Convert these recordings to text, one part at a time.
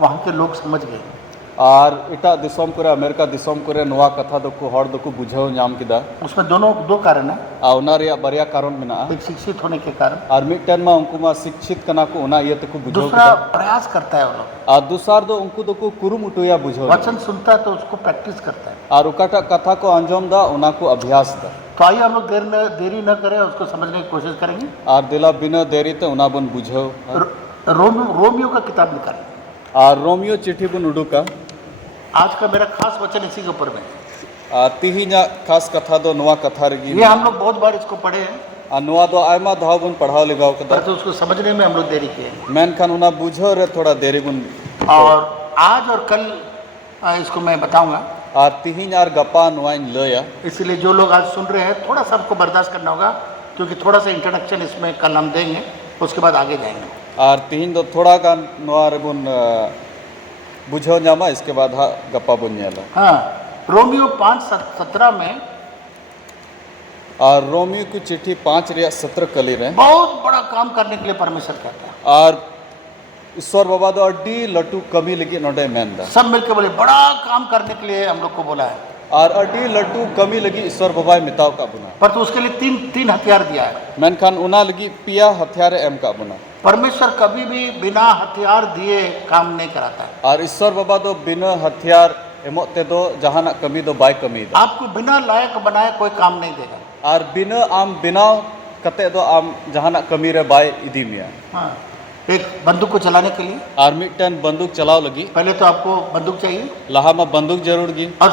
वहाँ के लोग समझ गए। और इटा दिसोम करे अमेरिका दिसोम करे नोआ कथा दको हर दको बुझाव नाम किदा। उसमें दो कारण है। उना रिया बारिया कारण मेना एक शिक्षित होने के कारण और मिटन मा उनको मा शिक्षित कना को उना ये तको बुझाव दूसरा प्रयास करता है वो लोग। और दूसर दो उनको दको कुरुमुटुया बुझाव वचन सुनता है तो उसको प्रैक्टिस करता है और उकाटा कथा को अंजम दा उना को अभ्यास दा। तो आइए हम लोग देरी न करें, उसको समझने की कोशिश करेंगे। और दिला बिना देरी ते उना बन बुझाव रोमियो का किताब निकालें। और रोमियो चिट्ठी बन उडुका। आज का मेरा खास वचन इसी के ऊपर में। तिहिना खास कथा दो नोआ कथा रगी ये हम लोग बहुत बार इसको पढ़े हैं, और नोआ दो आयमा धाव बन पढ़ाव लगाव कदा पर तो उसको समझने में हम लोग देरी किए। मैन खान उना बुझो रे थोड़ा देरी बन। और आज और कल इसको मैं बताऊंगा। और तिहिन और गपा नोआइन लया। इसलिए जो लोग आज सुन रहे हैं थोड़ा सा आपको बर्दाश्त करना होगा, क्योंकि थोड़ा सा इंट्रोडक्शन इसमें कल हम देंगे, उसके बाद आगे जाएंगे। और तिहिन दो थोड़ा गान नोआ रे बन बुझो जामा, इसके बाद हा गपा बन नेला। हाँ, रोमियो 5:17 में और रोमियो की चिट्ठी 5:17 कली रहे बहुत बड़ा काम करने के लिए परमेश्वर कहता है। और ईश्वर बाबा दो अड्डी लटू कमी लगी नोडे मेंदा सब मिलकर बोले बड़ा काम करने के लिए हम लोग को बोला है, और अड्डी लटू कमी लगी ईश्वर बाबा मिताव का बुना। पर तो उसके लिए तीन हथियार दिया है। मैन खान उना लगी पिया हथियार एम का बुना। परमेश्वर कभी भी बिना हथियार दिए काम नहीं कराता है। और ईश्वर बाबा दो बिना हथियार एमोते दो जहाना कमी दो बाय कमी दो। आपको बिना लायक बनाए कोई काम नहीं देगा। और बिना आम बिनाव कते दो आम जहाना कमी रे बाय इदी मिया। हाँ, एक बंदूक को चलाने के लिए और मिटन बंदूक चलाओ लगी पहले तो आपको बंदूक चाहिए, लहा में बंदूक जरूर गी और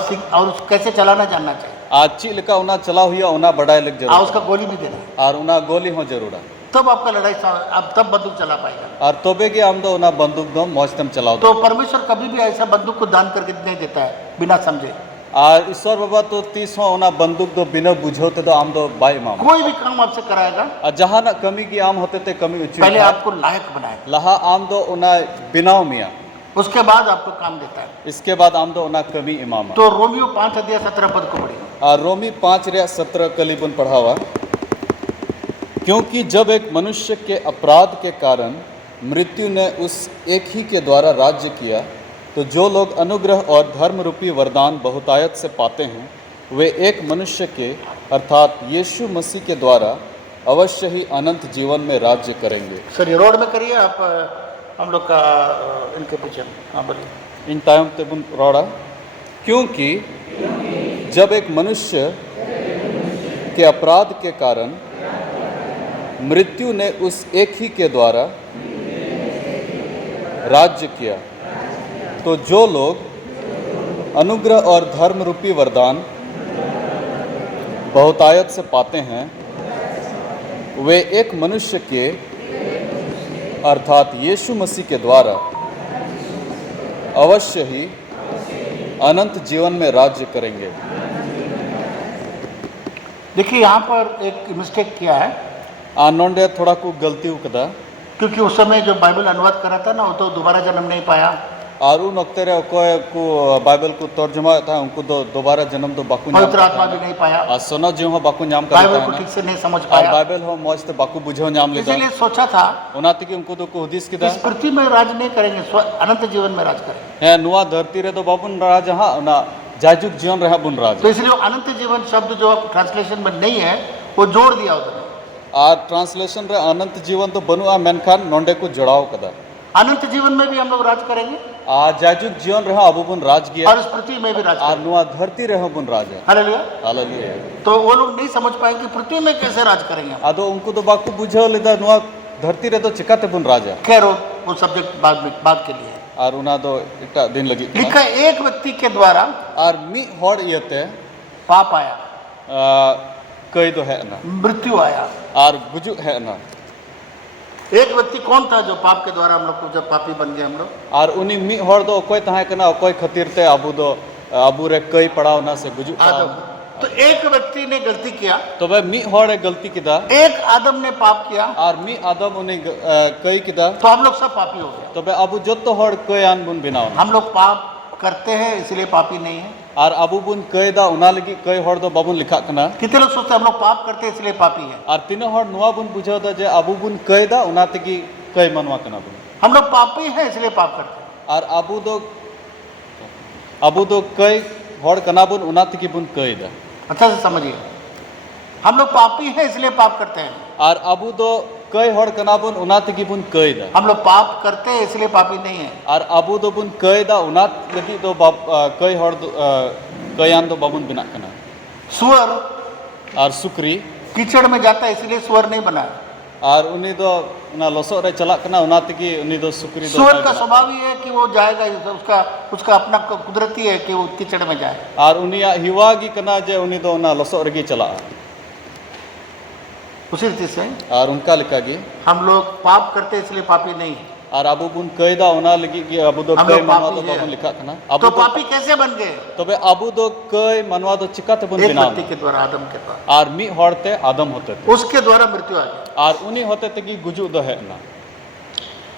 उसको कैसे चलाना जानना चाहिए। आज ची लिका उना चलाओ हुआ उना बड़ाई लग जरूर उसका गोली भी देना है, और उना गोली हो जरूर तब आपका लड़ाई अब तब बंदूक चला पाएगा। और तोबे के आम दो उना बंदूक दो मौज तम चलाओ। तो परमेश्वर कभी भी ऐसा बंदूक को दान करके नहीं देता है बिना समझे। और ईश्वर बाबा तो 30 हो उना बंदूक दो बिना बुझोते दो आम दो बाय माम कोई भी काम आपसे कराएगा और जहाना कमी की आम होते ते कमी उच्च पहले आपको लायक बनाएगा, लहा आम दो उना बिनाव मिया, उसके बाद आपको काम देता है। इसके बाद आम दो उना कमी इमाम। तो रोमियो 5:17 पद को पढ़िए। और रोमी 5:17 कलीबन पढ़ावा। क्योंकि जब एक मनुष्य के अपराध के कारण मृत्यु ने उस एक ही के द्वारा राज्य किया, तो जो लोग अनुग्रह और धर्म रूपी वरदान बहुतायत से पाते हैं वे एक मनुष्य के अर्थात यीशु मसीह के द्वारा अवश्य ही अनंत जीवन में राज्य करेंगे। सर ये रोड में करिए आप, हम लोग का इनके पीछे। हाँ बोलिए। इन टाइम तेबुन रोड़ा। क्योंकि जब एक मनुष्य के अपराध के कारण मृत्यु ने उस एक ही के द्वारा राज्य किया, तो जो लोग अनुग्रह और धर्म रूपी वरदान बहुतायत से पाते हैं वे एक मनुष्य के अर्थात यीशु मसीह के द्वारा अवश्य ही अनंत जीवन में राज्य करेंगे। देखिए यहाँ पर एक मिस्टेक किया है, आनंदे थोड़ा को गलती कदा, क्योंकि उस समय जो बाइबल अनुवाद करा था ना वो तो दोबारा जन्म नहीं पाया। और उन वक्त रे कोई को बाइबल को तर्जुमा था उनको दो दोबारा जन्म दो बाकू पवित्र आत्मा भी नहीं पाया, आ सोना जो हो बाकू नाम का बाइबल को ठीक से नहीं समझ पाया। बाइबल हो मौज तो बाकू बुझो नाम ले इसीलिए सोचा था उनाती कि उनको तो को हदीस किदा इस पृथ्वी में राज नहीं करेंगे, अनंत जीवन में राज करेंगे। है नुआ धरती रे तो बाबुन राज हां ना जाजुक जीवन रहा बुन राज। तो इसलिए अनंत जीवन शब्द जो ट्रांसलेशन में नहीं है वो जोड़ दिया उधर। आ ट्रांसलेशन रे अनंत जीवन तो बनुआ मेनखान नोंडे को जोड़ाओ कदा। अनंत जीवन में भी हम लोग राज करेंगे आ जाजुक जीवन रहा अबु बुन राज गया और इस पृथ्वी में भी राज आ नुआ धरती रहा बुन राज है। हालेलुया। हालेलुया। तो वो लोग नहीं समझ पाएंगे कि पृथ्वी में कैसे राज करेंगे। आदो उनको तो बाकू बुझो लेदा नुआ धरती रे तो चिकाते बुन राज है। खैर वो सब्जेक्ट बाद के लिए है। और उना दो इटा दिन लगी लिखा एक व्यक्ति के द्वारा और मी होड़ इयते पाप आया, कई तो है ना मृत्यु आया। और गुजु है ना। एक व्यक्ति कौन था जो पाप के द्वारा हम लोग को जब पापी बन गए हम लोग। और उन्हीं मी होड़ दो कोई तहां कना कोई खतीर ते अबु दो अबु रे कई पड़ाव ना से गुजु आदम। तो एक व्यक्ति ने गलती किया, तो वह मी होड़ गलती किदा एक आदम ने पाप किया और मी आदम उन्हें कई किदा, तो हम लोग सब पापी हो गए। तो वह अबु जो तो होड़ कई आन बुन बिनाव हम लोग पाप करते हैं इसलिए पापी नहीं है। और अबु बुन कई दा उना लगी कई होड़ दो बाबुन लिखा कना। कितने लोग सोचते हैं हम लोग पाप करते हैं इसलिए पापी है। और तीनों होड़ नुआ बुन बुझो दा जे अबु बुन कई दा उना तकी कई मनवा कना बुन। हम लोग पापी हैं इसलिए पाप करते हैं। और अबू दो कई हड़ कनाबुन उना तगी बुन कई दा अच्छा से समझिए, हम लोग पापी हैं इसलिए पाप करते हैं। और अबू दो कई हड़ कनाबुन उना तगी बुन कई दा हम लोग पाप करते हैं इसलिए पापी नहीं है। और अबू दो बुन कई दा उना लगी दो कई हड़ कयान दो बाबुन बिना कना। सुअर और सुक्री कीचड़ में जाता है इसलिए सुअर नहीं बना। और उन्हीं दो ना लसो रे चला कना उना तगी उन्हीं दो सुक्री दो सुअर का स्वभाव ही है कि वो जाएगा, उसका अपना कुदरती है कि वो कीचड़ में जाए। और उनिया हिवा गी कना जे उन्हीं दो ना लसो रगी चला। उसी रीति से और उनका लिखा गी हम लोग पाप करते इसलिए पापी नहीं है। और अबू बुन कईदा उना लगी कि अबू दो हम कई लोग मनवा पापी दो हैं। बाबुन लिखा कना। तो अबू पापी कैसे बन गए? तबे अबू दो कई मनवा दो चिका ते बुन एक बिना व्यक्ति के द्वारा, आदम के द्वारा। और मी हड़ते आदम होते थे उसके द्वारा मृत्यु आ गई और उन्हीं होते थे कि गुजु दो है ना।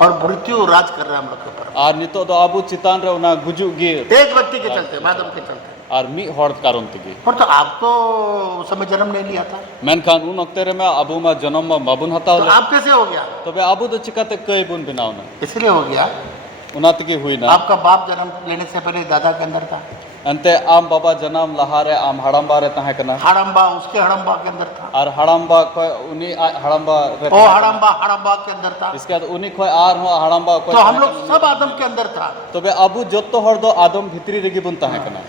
और मृत्यु राज कर रहा है हम लोग के ऊपर, और नितो दो अबू चितान रे उना गुजु गी एक व्यक्ति के चलते, आदम के चलते। और मी हड़ कारण तगी। और तो आप तो उस समय जन्म नहीं लिया था, मेनखान उन वक्त रे में अबू मा जन्म मा बाबुन हता तो आप कैसे हो गया? तबे अबू दो चिका ते कई बुन बिना ना इसलिए हो गया, उना तगी हुई ना। आपका बाप जन्म लेने से पहले दादा के अंदर था, अंते आम बाबा जन्म लहारे आम हड़म्बा रे तहे कना। हड़म्बा उसके हड़म्बा के अंदर था, और हड़म्बा को उन्हीं हड़म्बा रे ओ हड़म्बा के अंदर था। इसके बाद उन्हीं को आर हो हड़म्बा को तो हम लोग सब आदम के अंदर था। तबे अबू जोतो हड़ दो आदम भितरी रेगी बुन तहे कना।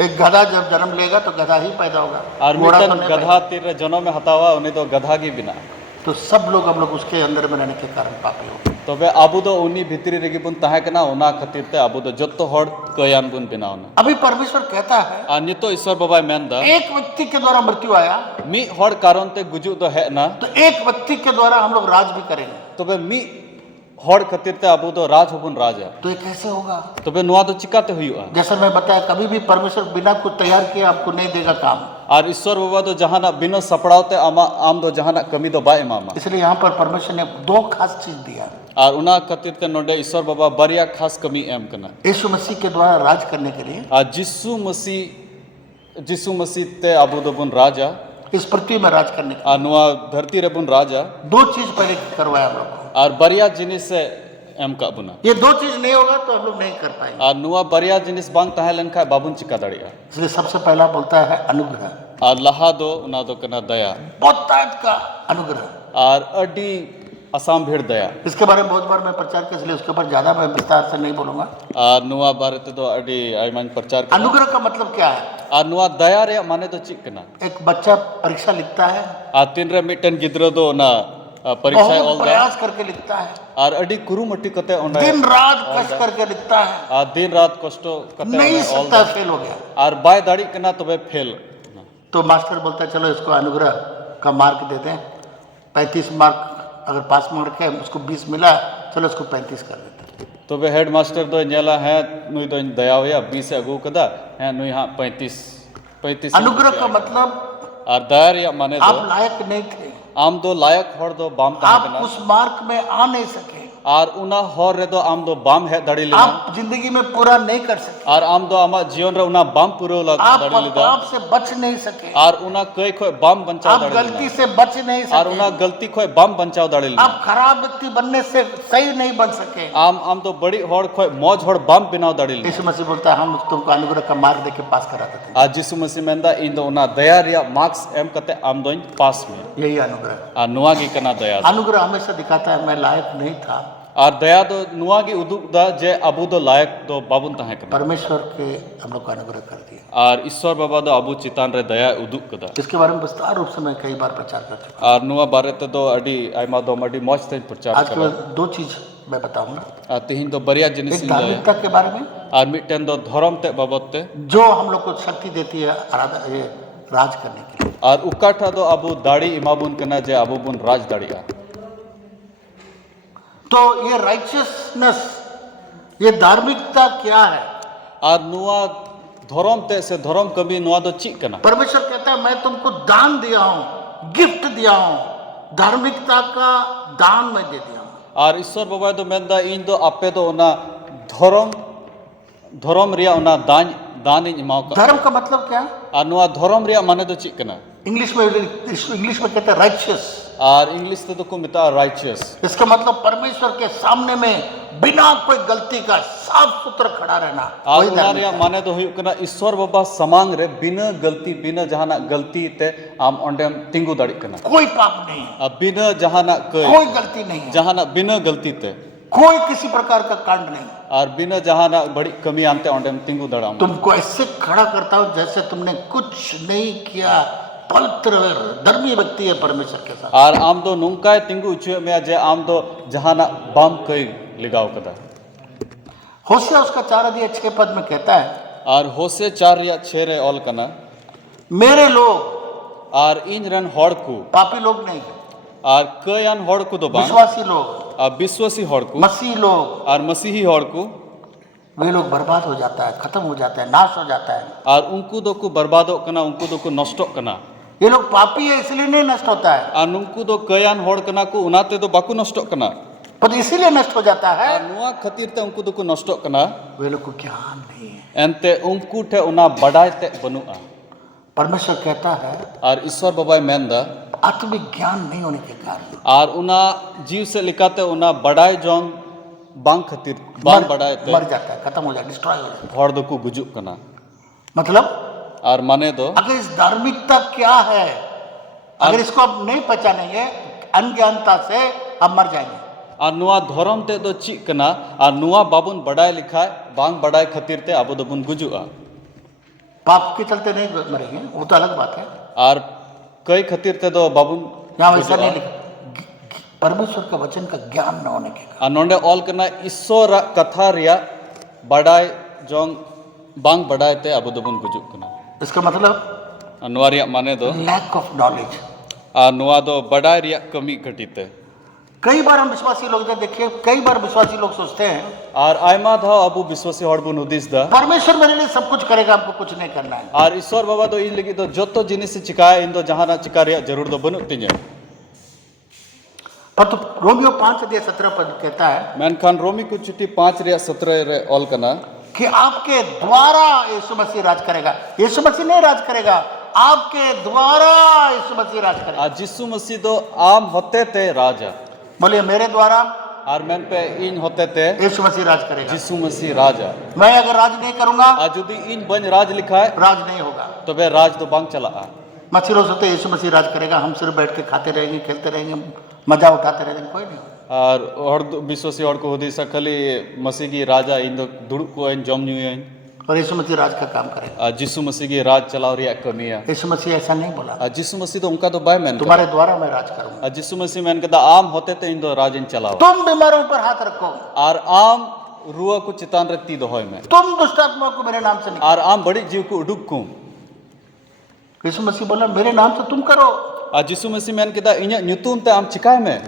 एक गधा जब जन्म लेगा तो गधा ही पैदा होगा, और घोड़ा तो मिटन नहीं गधा तीर जन्म में हतावा उन्हीं तो गधा की बिना। पैदा। तो सब लोग हम लोग उसके अंदर में रहने के कारण पापी हो गए। तबे अबू दो उन्हीं भितरी रेगी बुन तहे कना उना खातिर ते अबू दो जोतो हड़ कयान बुन बिना उना। अभी परमेश्वर कहता है आ नितो ईश्वर बाबा मेंदा एक व्यक्ति के द्वारा मृत्यु आया, मी हड़ कारण ते गुजु दो है ना। तो एक व्यक्ति के द्वारा हम लोग राज भी करेंगे। तबे मी हड़ खातिर ते अबू दो राज होबुन राजा। तो ये कैसे होगा? तबे नुआ तो चिकाते हुआ। जैसा मैं बताया, कभी भी परमेश्वर बिना कुछ तैयार किए आपको नहीं देगा काम। और ईश्वर बाबा तो जहाना बिना सपड़ावते आम दो जहाना कमी दो बाय मामा। इसलिए यहाँ पर परमेश्वर ने दो खास चीज दिया। और उना खातिर ते नोडे ईश्वर बाबा बरिया खास कमी एम कना। यीशु मसीह के द्वारा राज करने के लिए, और जिसु मसीह ते अबू दो बुन राजा इस पृथ्वी में राज करने के और नुआ धरती रे बुन राजा। लिए दो चीज पहले करवाया हम लोग को। और बरिया जिनिस से एम का बुना। ये दो चीज नहीं होगा तो हम लोग नहीं कर पाएंगे। और नुआ बरिया जिनिस बांग तहे लेनखा बाबुन चिका दड़िया। इसलिए सबसे पहला बोलता है अनुग्रह। और लहा दो उना दो कना दया। बहुत टाइप का अनुग्रह और अडी असम भीड़ दया। इसके बारे में बहुत बार मैं प्रचार किया, इसलिए उसके ऊपर ज्यादा मैं विस्तार से नहीं बोलूंगा। और नुआ बारे ते दो अडी आयमान प्रचार कना। अनुग्रह का मतलब क्या है? और नुआ दया रे माने तो चिक कना। एक बच्चा परीक्षा लिखता है, और तीन रे मिटन गिद्रो दो ना परीक्षा बहुत ऑल दा। प्रयास करके लिखता है, और अडी कुरुमटी कते ओंडे दिन रात कष्ट करके लिखता है, और दिन रात कष्टो कते नहीं ओंडे ऑल सकता, दा। फेल हो गया। और बाय दाड़ी कना तबे फेल। तो मास्टर बोलता है चलो इसको अनुग्रह का मार्क देते हैं, 35 मार्क अगर पास मार्क है, उसको 20 मिला, चलो इसको 35 कर देते हैं। तबे हेड मास्टर दो नेला है नुई दो दयावया 20 अगू कदा है नुई हां 35 अनुग्रह का मतलब और दया रे माने आप दो लायक नहीं थे, आम दो लायक हड़ दो बाम ता आप कना। उस मार्क में आ नहीं सके, और उना हर रे दो आम दो बाम है दड़ी लेना। आप जिंदगी में पूरा नहीं कर सके, और आम दो आमा जीवन रे उना बाम पूरो ला आप दड़ी लेदा। पाप से बच नहीं सके, और उना कई खोय बाम बंचाव आप दड़ी गलती लेना। से बच नहीं और उना सके, गलती खोय बाम बंचाव दड़ी लेना। आप खराब व्यक्ति बनने से सही नहीं बन सके। आम तो बड़ी हड़ खोय मौज हड़ बाम बिनाव दड़ी लेना। यीशु मसीह बोलता है हम तुमको अनुग्रह का मार्ग देके पास कराते थे। आज यीशु मसीह मेंदा इन दो उना दया रिया मार्क्स एम कते आम दोइन पास में। यही अनुग्रह। और नुआ की कना दया। अनुग्रह हमेशा दिखाता है मैं लायक नहीं था, और दया तो नुआ की उदुक दा जे अबू दो लायक तो बाबुन तहे कना। परमेश्वर के हम लोग को अनुग्रह कर दिया। और ईश्वर बाबा दो अबू चितान रे दया उदुक कदा। इसके बारे में विस्तार रूप से मैं कई बार प्रचार कर चुका और नुआ बारे ते दो अडी आइमा दो मडी मौज ते प्रचार आज करा। केवल दो चीज मैं बताऊंगा। और तिहिन दो बरिया जिनिस एक धार्मिकता के बारे में, और मिटन दो धर्म ते बाबत ते। जो हम लोग को शक्ति देती है ये राज करने के लिए। और उकाठा दो अबू दाड़ी इमाबुन कना जे अबू बुन राज दाड़िया। तो ये राइचियसनेस, ये धार्मिकता क्या है? और नुआ धर्म ते से धर्म कभी नुआ दो चिक कना। परमेश्वर कहता है मैं तुमको दान दिया हूं, गिफ्ट दिया हूं, धार्मिकता का दान मैं दे दिया हूं। और ईश्वर बाबा तो मेंदा इन दो आपे दो ना धर्म रिया ना दान इन इमाव का। धर्म का मतलब क्या? और नुआ धर्म रिया माने दो चिक कना। इंग्लिश में कहते हैं राइचियस। और इंग्लिश ते तो को मिता राइचियस इसका मतलब परमेश्वर के सामने में बिना कोई गलती का साफ सुथरा खड़ा रहना और वही उना धार्मिकता रिया है। माने तो हुई कना ईश्वर बाबा समांग रे बिना गलती बिना जहाना गलती ते आम ओंडेम तिंगु दाड़ी कना कोई पाप नहीं, बिना जहाना कोई गलती नहीं है, जहाना बिना गलती ते कोई किसी प्रकार का कांड नहीं। और बिना जहाना बड़ी कमी आनते ओंडेम तिंगु दाड़ाम तुमको ऐसे खड़ा करता हूं जैसे तुमने कुछ नहीं किया, पवित्र धर्मी व्यक्ति है परमेश्वर के साथ। और आम दो नुंकाय तिंगु उचुए में जे आम दो जहाना बाम कई लिगाव कदा होशिया उसका 4:6 में कहता है, और होसे 4:6 रे ऑल कना मेरे लोग और इन रन हॉड़ को पापी लोग नहीं, और कयान हॉड़ को दो बांग विश्वासी लोग, और विश्वासी हॉड़ को मसीह लोग, और मसीही हॉड़ को वे लोग बर्बाद हो जाता है, खत्म हो जाता है, नाश हो जाता है। और उनको दो को बर्बादो कना उनको दो को नष्टो कना ये लोग पापी है इसलिए नहीं नष्ट होता है, और उनको दो कयान हॉड़ कना को उनाते दो बाकु नष्टो कना पर इसीलिए नष्ट हो जाता है, और नुआ खातिर ते उनको दो को नष्टो कना वे लोग को ज्ञान नहीं है। एनते उनको ठे उना बड़ाई ते बनुआ परमेश्वर कहता है और ईश्वर बाबाई मेंदा आत्मिक ज्ञान नहीं होने के कारण और उना जीव से लिखाते उना बड़ाई जोंग बांग खातिर बांग बड़ाई ते मर जाता है, खत्म हो जाता है, डिस्ट्रॉय हो जाता है। हॉड़ दो को गुजुक कना मतलब और माने दो अगर इस धार्मिकता क्या है, अगर इसको आप नहीं पहचानेंगे अनज्ञानता से आप मर जाएंगे। और नुआ धर्म ते दो ची कना और नुआ बाबुन बड़ाई लिखाए बांग बड़ाई खातिर ते आबो दोबुन गुजुआ पाप के चलते नहीं मरेंगे, वो तो अलग बात है। और कई खातिर ते दो बाबुन यहाँ वैसा नहीं लिखा, परमेश्वर का वचन का ज्ञान न होने के कारण। और नोंडे ऑल कना ईश्वर कथा रिया बड़ाई जोंग बांग बड़ाई ते आबो दोबुन गुजुक कना इसका मतलब नुआ रिया माने दो लैक ऑफ नॉलेज। और नुआ दो बड़ाई रिया कमी घटिते कई बार हम विश्वासी लोग जब देखिए, कई बार विश्वासी लोग सोचते हैं और आयमा था अबू विश्वासी हॉड़ बुन उदिस दा परमेश्वर मेरे लिए सब कुछ करेगा, हमको कुछ नहीं करना है। और ईश्वर बाबा तो इन लगी तो जोतो जिनिस चिकाय इन दो जहाना चिका रिया जरूर दो बनु तिने पर तो रोमियो 5:17 कहता है मेनखान रोमी को चिट्ठी 5:17 रे ऑल कना कि आपके द्वारा यीशु मसीह राज करेगा। यीशु मसीह नहीं राज करेगा, आपके द्वारा यीशु मसीह राज करेगा। आज जिसु मसीह दो आम होते ते राजा बोलिए मेरे द्वारा और मैन पे इन होते ते यीशु मसीह राज करेगा। जिसु मसीह राजा मैं अगर राज नहीं करूंगा आज यदि इन बन राज लिखा है राज नहीं होगा। तो वे राज तो बांग चला मसीह लोग सोचते हैं यीशु मसीह राज करेगा, हम सिर्फ बैठ के खाते रहेंगे, खेलते रहेंगे, मजा उठाते रहेंगे, कोई नहीं। और विश्वासी और को होदी सकली मसीह की राजा इन दो दुड़ को इन जम न्यू इन और यीशु मसीह राज का काम करेगा। जिसु मसीह की राज चलाओ रिया कमी है यीशु मसीह ऐसा नहीं बोला, जिसु मसीह तो उनका तो बाय मैन तुम्हारे द्वारा मैं राज करूंगा। जिसु मसीह मैन कहता आम होते ते इन दो राज इन चलाओ तुम बीमारों पर हाथ रखो और आम रुआ को चितान रत्ती दोहोय में तुम दुष्टात्माओं को मेरे नाम से निकालो। और आम बड़ी जीव को उडुक को यीशु मसीह बोला मेरे नाम से तुम करो। और जिसु मसीह मैन कहता इन्या न्यूतुम ते आम चिकाय में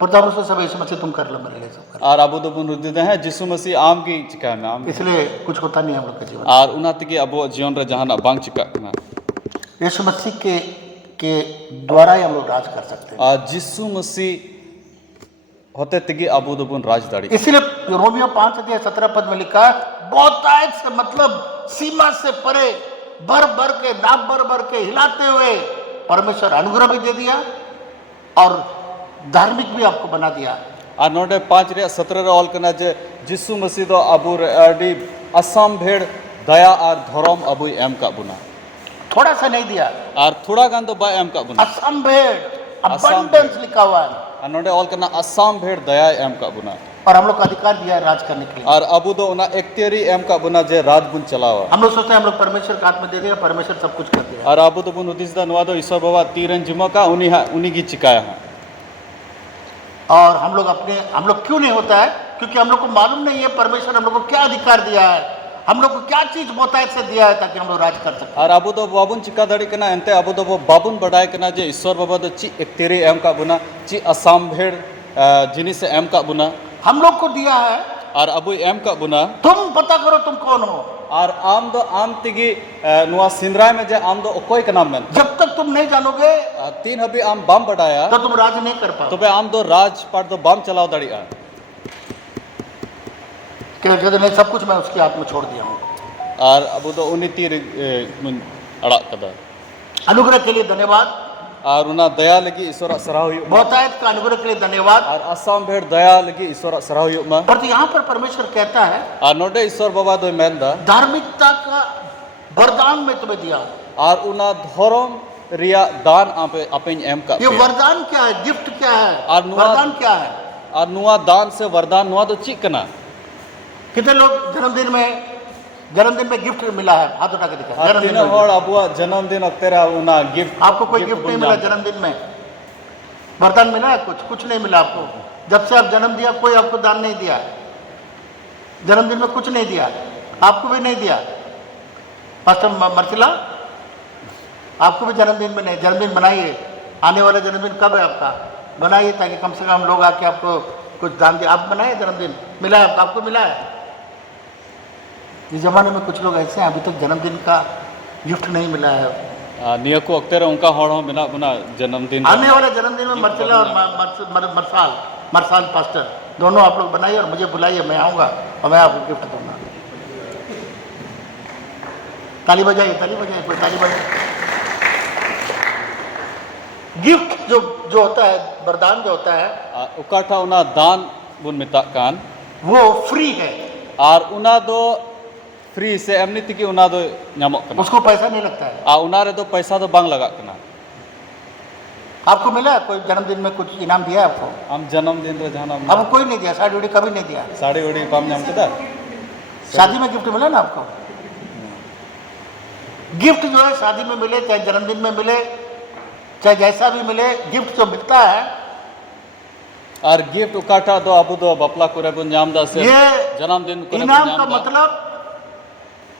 प्रताप से सब यीशु मसीह तुम कर लो, मेरे लिए सब कर। और अबू दो बुन रुदिते हैं जिसु मसीह आम की चिकाय में आम इसलिए कुछ होता नहीं हम लोग के जीवन। और उनाते की अबो जीवन रे जहाना बांग चिका कना यीशु मसीह के द्वारा ही हम लोग राज कर सकते हैं। और जिसु मसीह होते तिगी अबू दो बुन राज दाड़ी इसीलिए रोमियो 5:17 में लिखा है बहुतायत से मतलब सीमा से परे भर भर के नाम भर भर के हिलाते हुए परमेश्वर अनुग्रह भी दे दिया और धार्मिक भी आपको बना दिया। और नोडे 5:17 ऑल कना जे जिसु मसीह दो अबू रे अडी असम भेड़ दया और धर्म अबू एम का बुना थोड़ा सा नहीं दिया, और थोड़ा गान तो बा एम का बुना असंभेड़ असंभेड़। अबंडेंस लिखा हुआ है और नोडे ऑल कना असम भेड़ दया एम का बुना और हम लोग को अधिकार दिया है राज करने के लिए। और अबू दो उना एकतेरी एम का बुना जे राज बुन चलावा हम लोग सोचते हैं हम लोग परमेश्वर का हाथ में दे दिया, परमेश्वर सब कुछ कर दिया। और अबू दो बुन उदिस दा नुआ दो ईश्वर बाबा तीरन जिमा का उन्हीं की चिकाया है और हम लोग क्यों नहीं होता है? क्योंकि हम लोग को मालूम नहीं है परमेश्वर हम लोग को क्या अधिकार दिया है, हम लोग को क्या चीज बहुतायत से दिया है ताकि हम लोग राज कर सकें। और अबू दो बाबुन चिका दड़ी कना एंते अबू दो बाबुन बड़ाई कना जे ईश्वर बाबा दो ची एकतेरी एम का बुना ची असम भेड़ जिनिस एम का बुना हम लोग को दिया है, और अबू एम का बुना तुम पता करो तुम कौन हो। और आम दो आम तिगी नुआ सिंदराय में जे आम दो ओकोय का नाम में जब तक तुम नहीं जानोगे तीन हबी आम बाम बड़ाया तो तुम राज नहीं कर पाओ। तो बे आम दो राज पाट दो बाम चलाओ दड़िया क्या कहते नहीं, सब कुछ मैं उसके हाथ में छोड़ दिया हूँ। और अबू दो उन्हीं तीर अड़ा कदा अनुग्रह के लिए धन्यवाद। Ar una daya lagi Iswara sarahu yuk ma. बहुतायत का अनुग्रह के लिए धन्यवाद। Ar asam bher daya lagi Iswara sarahu yuk ma. पर यहाँ पर परमेश्वर कहता है Ar node Iswar baba doi menda. धार्मिकता का वरदान मैं तुम्हें दिया हूं। Ar una dhorom ria dan ape em ka. ये वरदान क्या है, गिफ्ट क्या है, और नुआ- वरदान क्या है? Ar nuwa dan se वरदान nuwa do chik kana. कितने लोग जन्मदिन में गिफ्ट मिला है? हाथ उठा के दिखा। Ar जन्मदिन tina में hor abuwa janamdin oktera una gift. आपको कोई गिफ्ट नहीं मिला जन्मदिन में? वरदान मिला है? कुछ नहीं मिला आपको। जब से आप जन्म दिया कोई आपको दान नहीं दिया, जन्मदिन में कुछ नहीं दिया, आपको भी नहीं दिया। पास्टर मर्सिला, आपको भी जन्मदिन में नहीं। जन्मदिन बनाइए, आने वाला जन्मदिन कब है आपका? बनाइए ताकि कम से कम लोग आके आपको कुछ दान दे। आप बनाए जन्मदिन, मिला है आपको? मिला है? इस जमाने में कुछ लोग ऐसे हैं अभी तक जन्मदिन का गिफ्ट नहीं मिला है। Niya ko oktera unka hor ho mena buna janamdin. आने वाले जन्मदिन में मर्सिला और मरसाल पास्टर दोनों आप लोग बनाइए और मुझे बुलाइए, मैं आऊँगा और मैं आपको गिफ्ट दूंगा। ताली बजाइए, कोई ताली बजाइए। गिफ्ट जो होता है, वरदान जो होता है, Ukata una dan bun mitakan. वो फ्री है, Ar una do free se emni tiki una do nyamok kana. उसको पैसा नहीं लगता है। Una re do paisa do bang lagak kana. आपको मिला है? कोई जन्मदिन में कुछ इनाम दिया है आपको? Am janamdin re jahana आपको कोई नहीं दिया, साड़ी उड़ी कभी नहीं दिया। sadi odi pam nyam kida. शादी में गिफ्ट मिला ना आपको? गिफ्ट जो है शादी में मिले, चाहे जन्मदिन में मिले, चाहे जैसा भी मिले, गिफ्ट जो मिलता है Ar gift ukata do abu do bapla kore bun nyam da se ये janamdin kore bun इनाम का nyam da. मतलब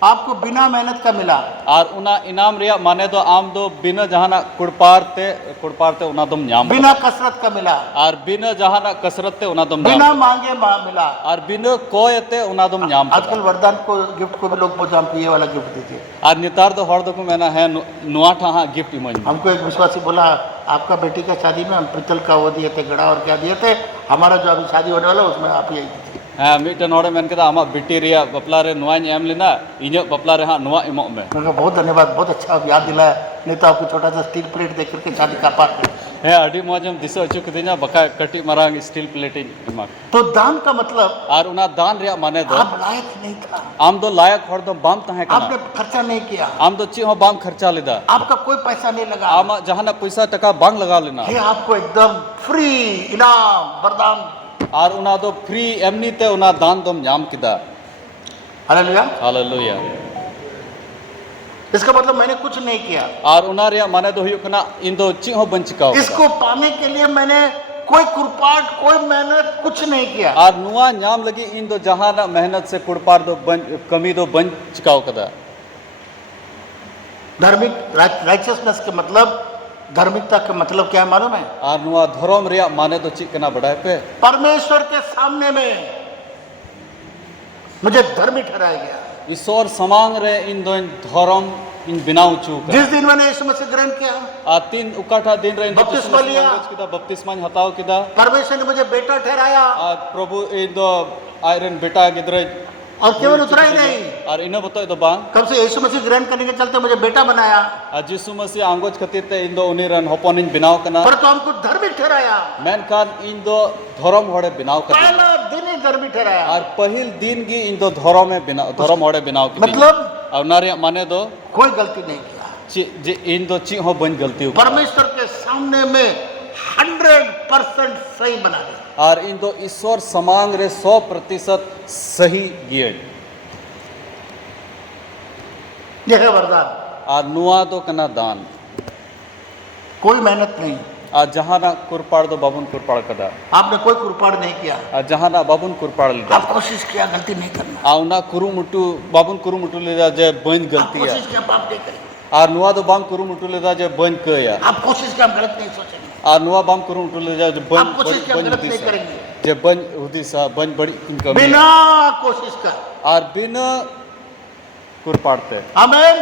आपको बिना मेहनत का मिला। Ar una inam ria mane do am do bina jahana kudparte una dom nyam. बिना कसरत का मिला, Ar bina jahana kasrat te una dom nyam. बिना मांगे मिला। Ar bina koy te una dom nyam. आजकल वरदान को गिफ्ट को भी लोग बोलते हैं हमको ये वाला गिफ्ट दीजिए। Ar nitar do hor do ko mena hai nuwa tha ha gift imani. हमको एक विश्वासी बोला आपका बेटी का शादी में हम पित्तल का वो दिए थे, घड़ा और क्या दिए थे, हमारा जो अभी शादी होने वाला उसमें आप यही दीजिए। हाँ मीटन हॉड़े मैंने कहा आमा बिटी रिया बपला रे नुआ एम लेना इन्हें बपला रे हाँ नुआ इमो में। मैंने कहा बहुत धन्यवाद, बहुत अच्छा आप याद दिलाया, नहीं तो आपको छोटा सा स्टील प्लेट देख करके शादी कर पाते। है अड़ी मौजम दिशा चुक देना बका कटी मरांग स्टील प्लेटिंग दिमाग। तो दान का मतलब और उना दान रिया माने दो आप लायक नहीं था, आम दो लायक हॉड़ दो बाम तहे आपने कना खर्चा नहीं किया, आम दो ची हो बाम खर्चा लेदा आपका कोई पैसा नहीं लगा, आमा जहाँ ना पैसा टका बांग लगा लेना ये आपको एकदम फ्री इनाम वरदान। और उना दो फ्री एमनी ते उना दान दम जाम किदा। हालेलुया। हालेलुया। इसका मतलब मैंने कुछ नहीं किया, और उना रिया माने दो हुयुक ना इन दो ची हो बंच काओ इसको पाने के लिए मैंने कोई कुरपाट कोई मेहनत कुछ नहीं किया। और नुआ नाम लगी इन दो जहाँ ना मेहनत से कुड़पार दो कमी दो बंच काओ कदा। धार्मिक राइचियसनेस के मतलब, धार्मिकता का मतलब क्या है मालूम है? और नुआ धर्म रिया माने तो चिक कना बढ़ाए पे परमेश्वर के सामने में मुझे धर्मी ठहराया गया। ईश्वर समांग रे इन दो धर्म इन बिनाउ चूक जिस दिन मैंने यीशु मसीह ग्रहण किया, आ तीन उकाठा दिन रे इन दो बपतिस्मा लिया। किदा बपतिस्मा हताओ किदा परमेश्वर ने मुझे बेटा ठहराया आ प्रभु इन दो आयरन बेटा गिदरे और केवल उतना ही नहीं, और इनो बतो दो बांग कब से यीशु मसीह ग्रहण करने के चलते मुझे बेटा बनाया, आ जिसु मसीह आंगोज खतिर ते इन दो उनिरन होपन इन बिनाव कना पर तो हमको धर्मी ठहराया। मैन कान इन दो धर्म होड़े बिनाव कना पहला दिन ही धर्मी ठहराया। और पहिल दिन की इन दो धर्म में बिना धर्म होड़े बिनाव की मतलब और नारिया माने दो कोई गलती नहीं किया, जे इन दो ची हो बन गलती हो परमेश्वर के सामने में 100% सही बना दिया। और इन दो ईश्वर समांग रे 100% सही गिए यह है वरदान, और नुआ दो कना दान कोई मेहनत नहीं, और जहाँ ना कुरपाड़ दो बाबुन कुरपाड़ कदा आपने कोई कुरपाड़ नहीं किया, और जहाँ ना बाबुन कुरपाड़ लिदा आप कोशिश किया गलती नहीं करना, आउ ना कुरुमुटु बाबुन कुरुमुटु लिदा जे बंद आप गलती है कोशिश किया पाप नहीं करेंगे, और नुआ दो बाम कुरुमुटु लिदा जे बंद कया आप कोशिश किया हम गलत नहीं सोचेंगे, और नुआ बाम कुरुमुटु लिदा जे बंद आप कोशिश किया हम गलत नहीं उदिसा करेंगे, जे बंद उदिसा बंद बड़ी इनकम बिना कोशिश कर। और बिना कुरपाड़ते आमीन।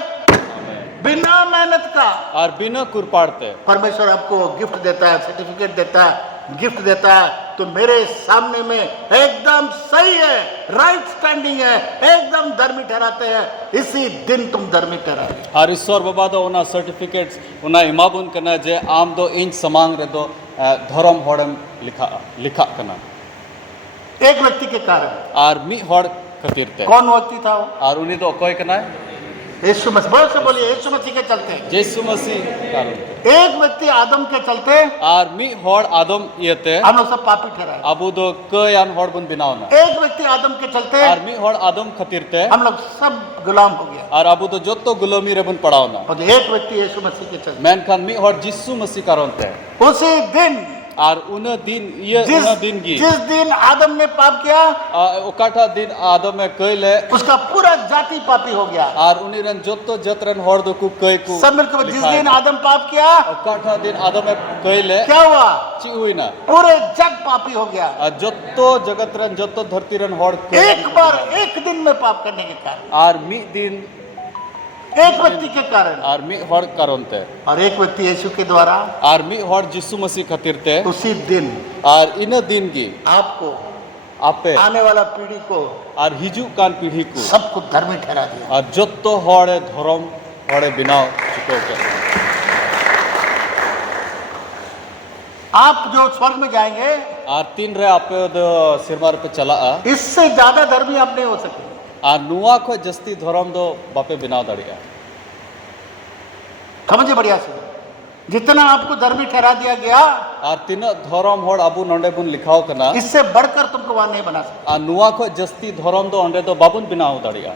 बिना मेहनत का और बिना कुरपाड़ते परमेश्वर आपको गिफ्ट देता है, सर्टिफिकेट देता है, गिफ्ट देता है तो मेरे सामने में एकदम सही है, राइट स्टैंडिंग है, एकदम धर्मी ठहराते हैं, इसी दिन तुम धर्मी ठहराए। और ईश्वर बाबा दो उना सर्टिफिकेट्स उना इमाबुन कना जे आम दो इंच समांग रे दो धर्म हड़म लिखा कना एक व्यक्ति के कारण। और मी हड़ खातिर ते कौन व्यक्ति था वो? और उनी दो कोई कना यीशु मसीह। बोल से बोलिए, यीशु मसीह के चलते। यीशु मसीह कारण ते एक व्यक्ति आदम के चलते और मी हड़ आदम इयते हम लोग सब पापी ठहराए। अबु दो कयान हड़ बुन बिनावना एक व्यक्ति आदम के चलते और मी हड़ आदम खातिर ते हम लोग सब गुलाम हो गया। और अबु दो जोतो गुलामी रे बुन पड़ावना और एक व्यक्ति यीशु मसीह के चलते मैन खान मी हड़ यीशु मसीह कारण ते उसी दिन और उन दिन ये उन दिन की जिस दिन आदम ने पाप किया ओकाठा दिन आदम में कइले उसका पूरा जाति पापी हो गया। और उनी रन जोतो जतरन हड़ दो कु कई कु सब मिलकर जिस दिन आदम पाप किया ओकाठा दिन आदम में कइले क्या हुआ? ची हुई ना पूरे जग पापी हो गया। जोतो जगत रन जोतो धरती रन हड़ एक बार एक दिन में पाप करने के कारण, और मी दिन एक व्यक्ति के कारण, और मी हड़ कारण ते और एक व्यक्ति यीशु के द्वारा और मी हड़ यीशु मसीह खातिर ते उसी दिन और इन दिन की आपको, आपे आने वाला पीढ़ी को, और हिजू कान पीढ़ी को सबको धर्मी ठहरा दिया। और जोतो हड़े धर्म हड़े बिनाव चुको के आप जो स्वर्ग में जाएंगे और तीन रे आपे सिरमार पे चला इससे ज्यादा धर्मी आप नहीं हो सकते। और नुआ को जस्ती धर्म दो बापे बिनाव दड़िया समझे बढ़िया से, जितना आपको धर्मी ठहरा दिया गया और तीन धर्म हड़ अबू नंडे बुन लिखाओ कना इससे बढ़कर तुमको वहां नहीं बना सकते। और नुआ को जस्ती धर्म दो अंडे दो बाबुन बिनाव दड़िया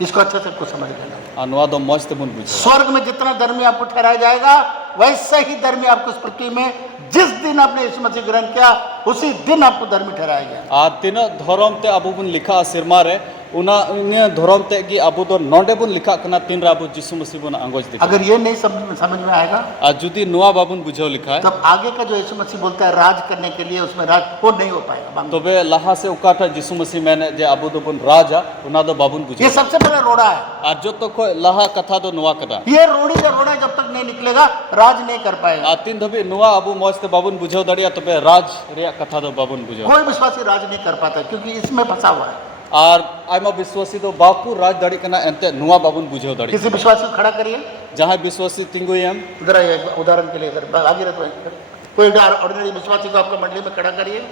इसको अच्छे से कुछ समझ लेना। और नुआ दो मस्त बुन बुझे स्वर्ग में जितना धर्मी आपको ठहराया जाएगा वैसा ही धर्मी आपको इस पृथ्वी में जिस दिन आपने यीशु मसीह ग्रहण किया उसी दिन आपको धर्मी ठहराया गया। और तीन धर्म ते अबू बुन लिखा सिरमारे उना इन्हें धर्म ते की अबू दो नंडे बुन लिखा कना तीन राबू यीशु मसीह बुन अंगोज दिखा। अगर ये नहीं समझ में आएगा और जुदी नुआ बाबुन बुझो लिखा है तब आगे का जो यीशु मसीह बोलता है राज करने के लिए उसमें राज वो नहीं हो पाएगा। तो बे लहा से उकाठा यीशु मसीह मैंने जे अबू दो बुन राजा उना दो बाबुन बुझो ये सबसे बड़ा रोड़ा है। और जो तो को लहा कथा दो नुआ कना ये रोड़ी या रोड़ा जब तक नहीं निकलेगा राज नहीं कर पाएगा। और तीन धबी नुआ अबू मस्त बाबुन बुझो दड़िया तो बे राज रिया कथा दो बाबुन बुझो कोई विश्वासी राज नहीं कर पाता क्योंकि इसमें फंसा हुआ है। और आयमा विश्वासी दो बापू राज दड़ी कना एंते नुआ बाबुन बुझो दड़ी किसी विश्वासी को खड़ा करिए, जहां विश्वासी तिंगु हम इधर आइए उदाहरण के लिए इधर आगे रहते हैं। कोई ऑर्डिनरी विश्वासी को आपको मंडली में खड़ा करिए,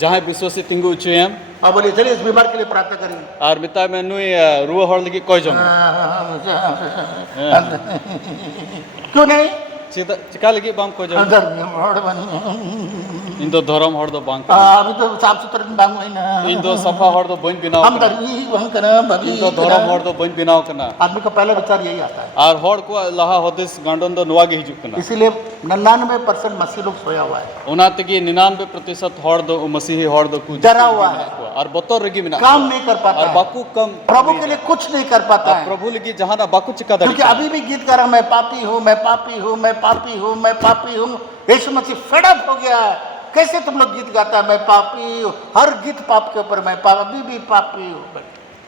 जहां विश्वासी तिंगु उचे हम आप बोलिए चलिए इस बीमार के लिए प्रार्थना करिए। और मिता में नुई रुआ हड़ लगी कोई जम क्यों नहीं? चिका लगी बाम कोई जम इन दो धर्म हड़ दो बांग अभी तो साफ सुथरे बांग है ना। इन दो सफा हड़ दो बन बिनाव हम कना धर्मी वहां करा भभी इन दो धर्म हड़ दो बन बिनाव कना आदमी का पहला विचार यही आता है। और हड़ को लहा होदिस गांडन दो नुआ गे हिजुक कना इसीलिए 99% मसीह लोग सोया हुआ है, उना तगी 99% हड़ दो मसीही हड़ दो कुछ डरा हुआ है, और बतौर रगी मिना काम नहीं कर पाता और है, बाकू कम प्रभु के लिए कुछ नहीं कर पाता है। प्रभु लगी जहां ना बाकू चिका दड़ी क्योंकि अभी भी गीत गा रहा मैं पापी हूँ, मैं पापी हूँ, मैं पापी हूँ, मैं पापी हूँ। यीशु मसीह फेडअप हो गया है। कैसे तुम लोग गीत गाता है मैं पापी हूँ, हर गीत पाप के ऊपर मैं अभी भी पापी हूँ।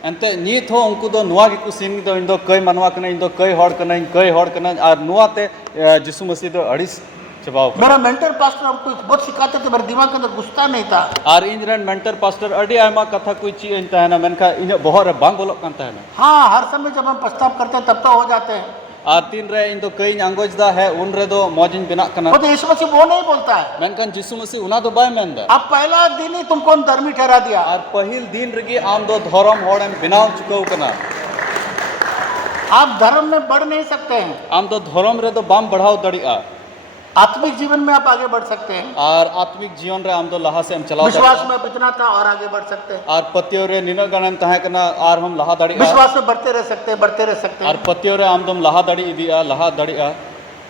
एंते नीत हो उनको दो नुआ की कुसिन दो इन दो कई मनवा कना इन दो कई हड़ कना इन कई हड़ कना और नुआ ते यीशु मसीह दो अड़िस चबाव मेरा मेंटर पास्टर हमको बहुत सिखाते थे, मेरे दिमाग के अंदर घुसता नहीं था। और इन रन मेंटर पास्टर अड़ी आयमा कथा कोई ची इन तहना मेनका इन बहुत बांग बोलो कांता है ना। हाँ, हर समय जब हम प्रस्ताव करते हैं तब तो हो जाते हैं। और तीन रे इन दो कई अंगोज दा है उन रे दो मौजिन बिना कना वो तो यीशु मसीह वो नहीं बोलता है। मेनकन यीशु मसीह उना दो बाय मेंदा अब पहला दिन ही तुमको धर्मी ठहरा दिया। और पहिल दिन रगी आम दो धर्म हड़ बिनाव चुकाऊ कना आप धर्म में बढ़ नहीं सकते हैं। आम दो धर्म रे दो बाम बढ़ाओ दड़िया आत्मिक जीवन में आप आगे बढ़ सकते हैं। और आत्मिक जीवन रे आम दो लहा से हम चलाओ विश्वास में इतना था और आगे बढ़ सकते हैं। और पतियों रे निना गणन तहे कना और हम लहा दड़ी विश्वास में बढ़ते रह सकते हैं, बढ़ते रह सकते और हैं, पतियों रे आम दम लहा दड़ी इदिया लहा दड़िया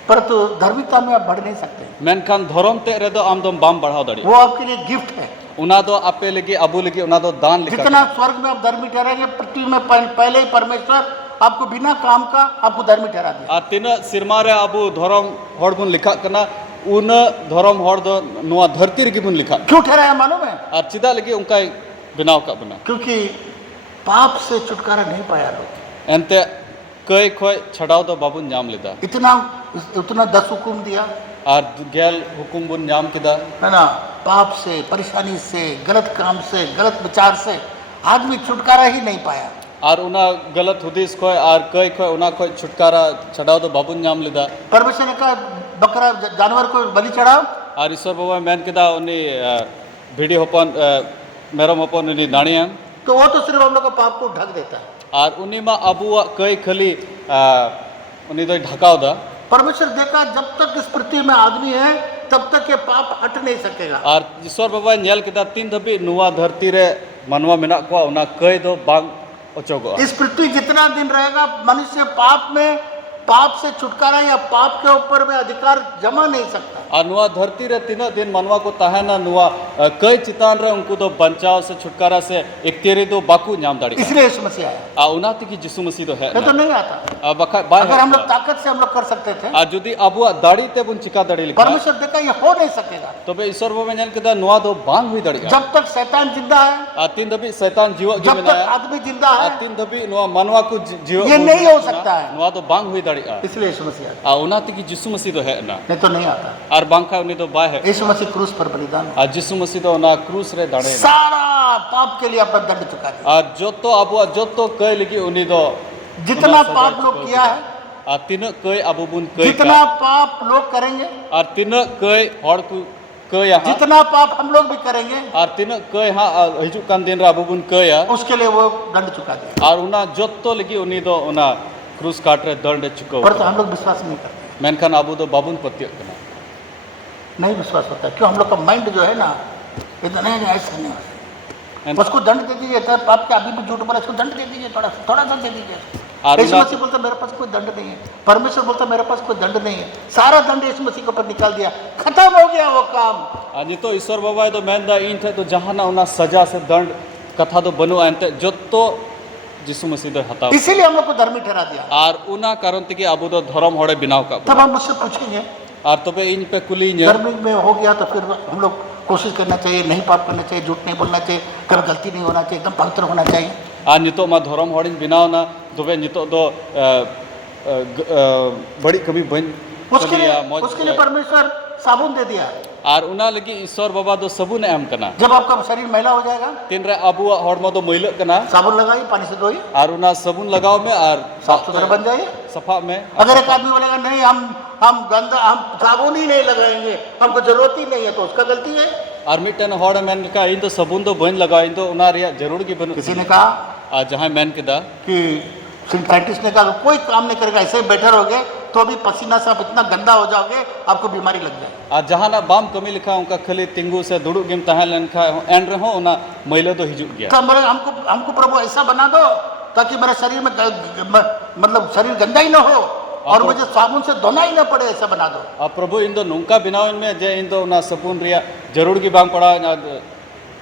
परंतु धार्मिकता में आप बढ़ नहीं सकते। मेनखान धर्म ते रे दो आम दम बाम बढ़ाओ दड़ी वो आपके लिए गिफ्ट है। उना दो आपे लगी अबू लगी उना दो दान लिखा जितना स्वर्ग में आप धर्मी ठहरेंगे पृथ्वी में पहले ही परमेश्वर आपको बिना काम का आपको धर्मी ठहरा दिया। और तीन सिरमा रे अबू धर्म हड़ बुन लिखा कना उन धर्म हड़ दो नुआ धरती रगी बुन लिखा क्यों ठहराया मालूम है? और चिदा लगी उनका बिनाव का बना क्योंकि पाप से छुटकारा नहीं पाया लोग। एनते कई खोय छड़ाव दो बाबुन जाम लेदा इतना 10 हुकुम दिया और गेल हुकुम बुन नाम किदा है ना, पाप से, परेशानी से, गलत काम से, गलत विचार से आदमी छुटकारा ही नहीं पाया। और उना गलत हुदिस खोय और कई खोय उना खोय छुटकारा छड़ाओ तो बाबुन नाम लिदा परमेश्वर ने कहा बकरा जानवर को बलि चढ़ाओ, और ईश्वर बाबा मेन किदा उनी भिडी होपन मेरम होपन उनी दाणिया तो वो तो सिर्फ हम लोग का पाप को ढक देता है। और उनी मा अबुआ कई खली उनी तो ढकाव दा परमेश्वर देखा जब तक इस पृथ्वी में आदमी है तब तक ये पाप हट नहीं सकेगा। और ईश्वर बाबा नेल किदा तीन धबी नुआ धरती रे मनवा मेना को उना कई दो बांग ओचोगो इस पृथ्वी जितना दिन रहेगा मनुष्य पाप से छुटकारा या पाप के ऊपर में अधिकार जमा नहीं सकता। और नुआ धरती रे तीन दिन मनवा को तहना नुआ कई चितान रे उनको तो बचाव से छुटकारा से एक तेरे दो बाकू नाम दाड़ी इसलिए यीशु मसीह आया, आ उनाती की यीशु मसीह तो है ये तो नहीं आता। बखा बाय अगर हम लोग ताकत से हम लोग कर सकते थे, आ जुदी अबुआ दाड़ी ते बुन चिका दाड़ी लिखा परमेश्वर देखा ये हो नहीं सकेगा। तो बे ईश्वर बाबा नेल किदा नुआ दो बांग हुई दाड़ी जब तक शैतान जिंदा है, आ तीन दबी शैतान जीव जब तक आदमी जिंदा आ है, तीन दबी नुआ मनवा को जीव ये नहीं हो सकता है। नुआ तो बांग हुई दाड़ी इसलिए यीशु मसीह आया, आ उनाती की यीशु मसीह तो है ना नहीं तो नहीं आता। और बांखा उनी तो बाय है यीशु मसीह क्रूस पर बलिदान, आ यीशु मसीह तो ना क्रूस रे दाड़े सारा पाप के लिए अपना दंड चुका दिया। आ जो तो अबुआ जो तो कई लिखी उनी तो जितना पाप लोग किया है, आ तीन कई अबु बुन कई जितना पाप लोग करेंगे, और तीन कई हड़ को कई यहाँ जितना पाप हम लोग भी करेंगे, और तीन कई हाँ हिजू कान दिन रे अबु बुन कई उसके लिए वो दंड चुका दिया। और उना जो तो लिखी उनी तो उना क्रूस काट रे दंड चुको पर तो हम लोग विश्वास नहीं करते, मेनखान अबु तो बाबुन पत्य कना नहीं विश्वास होता। क्यों? हम लोग का माइंड जो है ना, इतना नहीं ऐसा नहीं होता। उसको दंड दे दीजिए, तो पाप के अभी भी झूठ बोला, इसको दंड दे दीजिए, थोड़ा सा दे दीजिए। यीशु मसीह बोलता मेरे पास कोई दंड नहीं है, परमेश्वर बोलता मेरे पास कोई दंड नहीं है, सारा दंड यीशु मसीह के ऊपर निकाल दिया, खत्म हो गया वो काम। अनि तो ईश्वर बाबा तो मेन दा इन थे तो जहां ना उना सजा से दंड कथा तो बनो अंत जो तो यीशु मसीह तो हता इसीलिए हम लोग को धर्मी ठहरा दिया। और उना कारण ते कि अबु तो धर्म होड़े बिनाव का तब हम मुझसे पूछेंगे, और तबे इन पे कुली ने धर्मी में हो गया तो फिर हम लोग कोशिश करना चाहिए, नहीं पाप करना चाहिए, झूठ नहीं बोलना चाहिए, कभी गलती नहीं होना चाहिए, एकदम पवित्र होना चाहिए। आ नितो मा धर्म होड़िन बिनाव ना तबे नितो दो बड़ी कमी बन उसके लिए परमेश्वर साबुन दे दिया। और उना लगी ईश्वर बाबा तो सबुन एम कना जब आपका शरीर मैला हो जाएगा, तीन रे अबु हड़मा तो मैल कना साबुन लगाइए, पानी से धोइए, और उना सबुन लगाओ में और साफ सुथरा बन जाइए। सफा में अगर एक आदमी बोलेगा नहीं हम गंदा, हम साबुन ही नहीं लगाएंगे, हमको जरूरत ही नहीं है, तो उसका गलती है। और मिटन हड़ मैन का इन तो सबुन तो बन लगाओ इन तो उना रिया जरूर की बन किसी ने कहा जहां मैन किदा कि साइंटिस्ट ने कहा कोई काम नहीं करेगा, ऐसे ही बैठे रहोगे तो भी पसीना से आप इतना गंदा हो जाओगे, आपको बीमारी लग जाएगी। और जहां ना बाम कमी लिखा उनका खाली तिंगू से दुड़ू गेम तहां लेन खा एंड रहो उना मैलो तो हिजू गया। तो हमको प्रभु ऐसा बना दो ताकि मेरे शरीर में मतलब शरीर गंदा ही ना हो और मुझे साबुन से धोना ही ना पड़े, ऐसा बना दो। अब प्रभु इन दो नुंका बिनाव में जे इन दो ना सबुन रिया जरूर की बांग पड़ा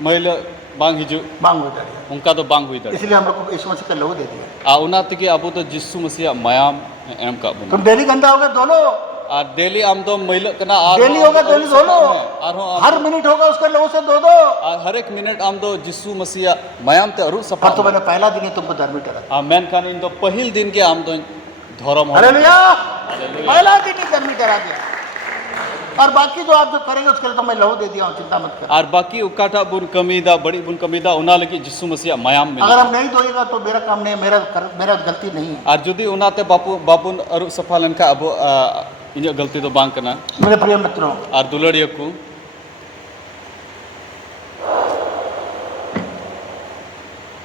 मैलो बांग हिजू बांग हो जाएगी, उनका तो बांग हुई दड़ इसलिए हम लोग को यीशु मसीह का लहू दे दिया। आ उना तकी अबु तो यीशु मसीह मयाम एम का बन तुम डेली गंदा होगा धो लो, और डेली आम तो मैलो कना डेली होगा डेली धो लो, हर मिनट होगा उसका लहू से धो दो, और हर एक मिनट आम तो यीशु मसीह मयाम ते अरु सफा तो मैंने पहला दिन ही तुमको धर्मी ठहरा। मैन खान इन तो पहिल दिन के आम तो धर्म हालेलुया, पहला दिन ही धर्मी ठहरा दिया। और बाकी जो आप जो करेंगे उसके लिए तो मैं लहू दे दिया हूँ, चिंता मत कर। और बाकी उकाटा बुन कमीदा बड़ी बुन कमीदा उना लगी यीशु मसीह मयाम में अगर हम नहीं धोएगा तो मेरा काम नहीं है, मेरा गलती नहीं है। और जुदी उनाते बापुन अरु सफा लेनका अब इन गलती तो बांग कना। मेरे प्रिय मित्रों, और दुलड़िया को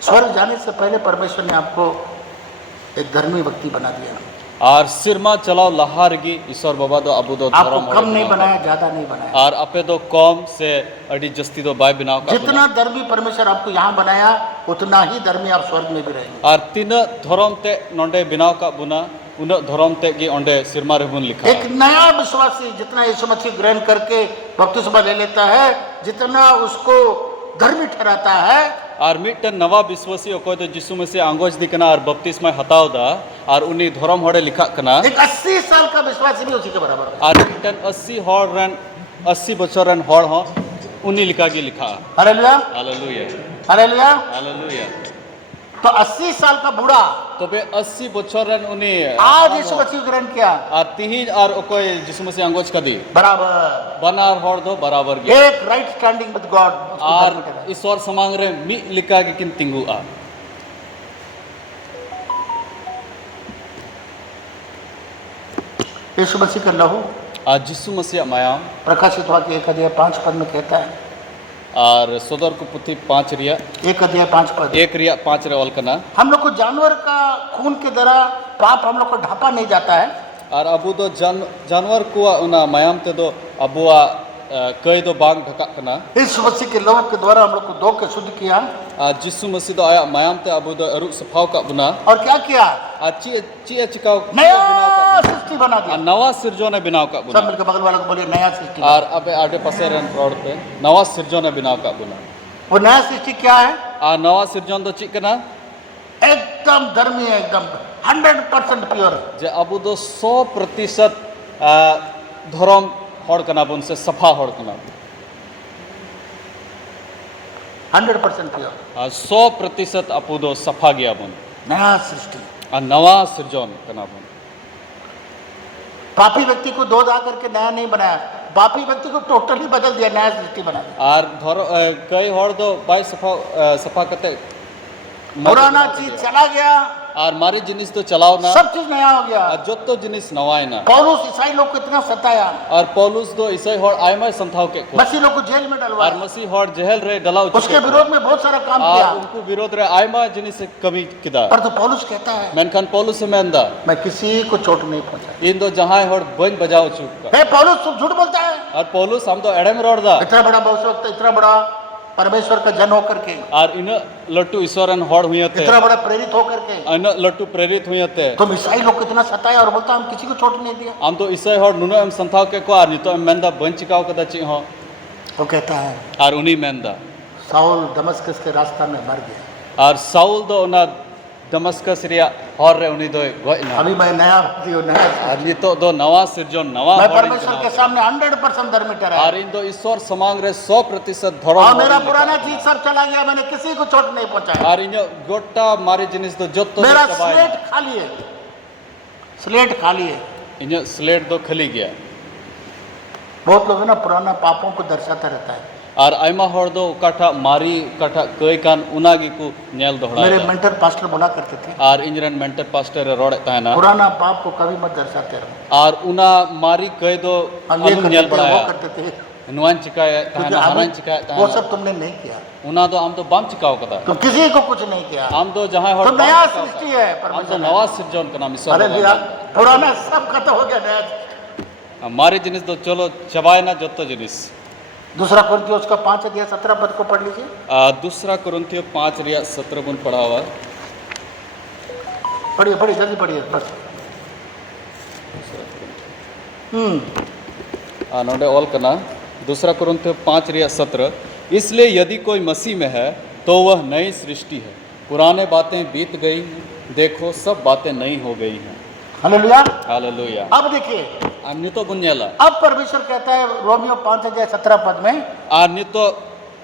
स्वर्ग जाने से पहले परमेश्वर ने आपको एक धर्मी व्यक्ति बना दिया। और सिरमा चलाओ लहारगी ईश्वर बाबा तो अबु तो आपको कम नहीं बनाया, ज्यादा नहीं बनाया। और अपे तो कम से अड़ी जस्ती तो बाय बिनाव का जितना धर्मी परमेश्वर आपको यहाँ बनाया उतना ही धर्मी आप स्वर्ग में भी रहेंगे। और तीन धर्म ते नोंडे बिनाव का बुना उन धर्म ते की ओंडे सिरमा रे बुन लिखा। एक नया विश्वासी जितना यीशु मसीह ग्रहण करके बपतिस्मा ले लेता है, जितना उसको धर्मी ठहराता है, और मिटन नवा विश्वासी अकोय तो यीशु मसीह आंगोज दिकना और बपतिस्मा हताव दा और उनी धर्म होड़े लिखा कना। एक 80 साल का विश्वासी भी उसी के बराबर है। और मिटन 80 बच्चों रन हड़ हो उनी लिखा की लिखा। Hallelujah, hallelujah, hallelujah. हालेलुया। तो 80 साल का बूढ़ा तबे 80 বছর রেন উনি आज यीशु मसीह को ग्रहण किया আর তিহিন আর ওকই যিশু মসিহ আঙ্গোজ কাদি बराबर বানার হর দো বরাবর গে एक राइट स्टैंडिंग विद गॉड আর ঈশ্বর সমাং রে মি লিকা গে কিন তিঙ্গু আ यीशु मसीह का लहू আর যিশু মসিহ মায়াম प्रकाशित वाक्य 1 अध्याय 5 पद में कहता है আর সদর কো পুথি 5 রিয়া 1 अध्याय 5 पद 1 রিয়া 5 রে অল কনা हम लोग को जानवर का खून के द्वारा पाप हम लोग को ढापा नहीं जाता है আর আবু দো জানওয়ার কুয়া উনা মায়াম তে দো আবুয়া কই দো বাং ঢকা কনা यीशु मसीह के लहू के द्वारा हम लोग को धो के शुद्ध किया আর যিশু মসিহ দো আয়া মায়াম তে আবু দো অরু সফাও কা বুনা और क्या किया আর চি চিকাও नया सृष्टि बना আর दिया নওয়া সিরজনে বিনাও কা सब বুনা मिलकर बगल वालों को बोलिए नया सृष्टि আর আবে আডে পাশে রেন রোড पे নওয়া সিরজনে বিনাও কা বুনা वो नया सृष्टि क्या है আর নওয়া সিরজন দো চি কনা एकदम धर्मी है एकदम 100% प्योर যে আবু দো 100% ধরম হড় কনা বুন সে সফা হড় কনা 100% प्योर আর 100% আপু দো সফা গিয়া বুন नया सृष्टि আর নওয়া সিরজন কনা বুন पापी व्यक्ति को दो दा करके नया नहीं बनाया पापी व्यक्ति को टोटली बदल दिया नया सृष्टि बना दिया আর ধর কই হড় দো বাই সফা সফা কতে पुराना चीज चला गया আর মারি জিনিস তো চালাও না सब चीज नया हो गया আর যত জিনিস নওয়ায় না पौलुस ईसाई लोग को इतना सताया আর পৌলুস দো ইসাই হড় আইমাই সন্থাও কে কো मसीह लोग को जेल में আর डलवाया মসি হড় জেহেল রে ডালাও उसके विरोध में बहुत सारा काम আর किया উনকু বিরোধ রে আইমা জিনিস কমি কিদা पर तो पौलुस कहता है মেনখান পৌলুস মেন্দা मैं किसी को चोट नहीं पहुंचा ইন দো জাহাই হড় বন বজাও চুক हे पौलुस तुम झूठ बोलता है আর পৌলুস हम तो এড়েম রড়দা इतना बड़ा भविष्यवक्ता इतना बड़ा परमेश्वर का जन होकर के আর ইন লট্টু ঈশ্বরন হড় হুইতে इतना बड़ा प्रेरित होकर के ইন লট্টু প্রেরিত হুইতে तुम ईसाई लोग को इतना सताया और बोलता हम किसी को चोट नहीं दिया हम तो इसाई हड़ नुनो एम संथाव के को आर नितो एम मेंदा बन चिकाव कदा ची हो वो कहता है आर उनी मेंदा साउल दमस्कस के रास्ता में मर गया आर साउल दो ना दमस्कस रिया हर रे उनी दो गोइना अभी मैं नया व्यक्ति हूँ नया आर नितो दो नवा सिरजन नवा मैं हड़ परमेश्वर के सामने 100% धर्मी ठहरा आर इन दो ईश्वर समांग रे 100% धर्म और मेरा पुराना चीज सब चला गया मैंने किसी को चोट नहीं पहुंचाया आर इन गोटा मारी जिनिस दो जत्तो मेरा स्लेट खाली है स्लेट खाली है इन स्लेट दो खली गया बहुत लोग है ना पुराना पापों को दर्शाता रहता है आर आइमा हड़ दो काठा मारी काठा कई कान उनागी को नेल दोहड़ा मेरे मेंटर पास्टर बोला करते थे आर इंजरन मेंटर पास्टर रोड ताना पुराना पाप को कभी मत दर्शाते रहो आर उना मारी कई दो हम ये अनु करते नेल थे, बढ़ाया वो करते थे नुआन चिकाया क्योंकि ताना हनन हम- चिकाया वो ताना सब तुमने नहीं किया उना दो हम तो बाम चिकाव कदा तुम किसी को कुछ नहीं किया हम तो जहां हड़ तो नया सृष्टि है हम तो परमेश्वर नवा सिरजन का नाम ईश्वर हालेलुया पुराना सब खत्म हो गया नया हमारे जिनिस तो चलो चबाए ना जत्तो जिनिस दूसरा कुरिन्थियों उसका 5 अध्याय 17 पद को पढ़ लीजिए दूसरा कुरिन्थियों 5 रिया 17 गुण पढ़ा हुआ पढ़िए पढ़िए जल्दी पढ़िए बस नोडे ऑल करना दूसरा कुरिन्थियों 5 रिया 17 इसलिए यदि कोई मसीह में है तो वह नई सृष्टि है पुराने बातें बीत गई हैं देखो सब बातें नई हो गई हैं हालेलुया हालेलुया अब देखिए अन्यतो बुन्याला अब परमेश्वर कहता है रोमियो 5 अध्याय 17 पद में अन्यतो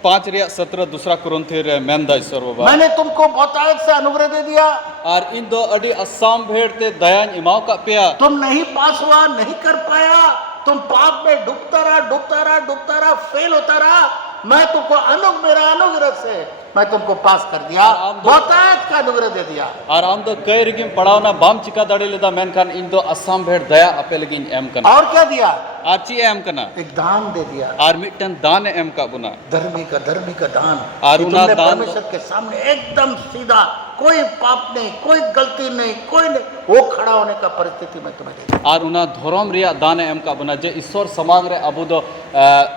5 रिया 17 दूसरा कुरिन्थियों रे मेंदा ईश्वर बाबा मैंने तुमको बहुतायत से अनुग्रह दे दिया और इन दो अडी अस्साम भेड़ते दयान इमाव का पिया तुम नहीं पास हुआ नहीं कर पाया तुम पाप में डूबता रहा फेल होता रहा मैं तुमको मेरा अनुग्रह से मैं तुमको पास कर दिया बहुतायत का अनुग्रह दे दिया और आम दो कई रिगिम पढ़ावना बाम चिका दाड़ी लेदा मेनखान इन दो अस्साम भेड़ दया अपे लगिन एम कना और क्या दिया आची एम कना एक दान दे दिया और मिटन दान एम का बुना धर्मी का दान और कि उना तुमने दान परमेश्वर के सामने एकदम सीधा कोई पाप नहीं कोई गलती नहीं कोई नहीं वो खड़ा होने का परिस्थिति में तुम्हें दे दिया और उना धर्म रिया दान एम का बुना जे ईश्वर समांग रे अबु दो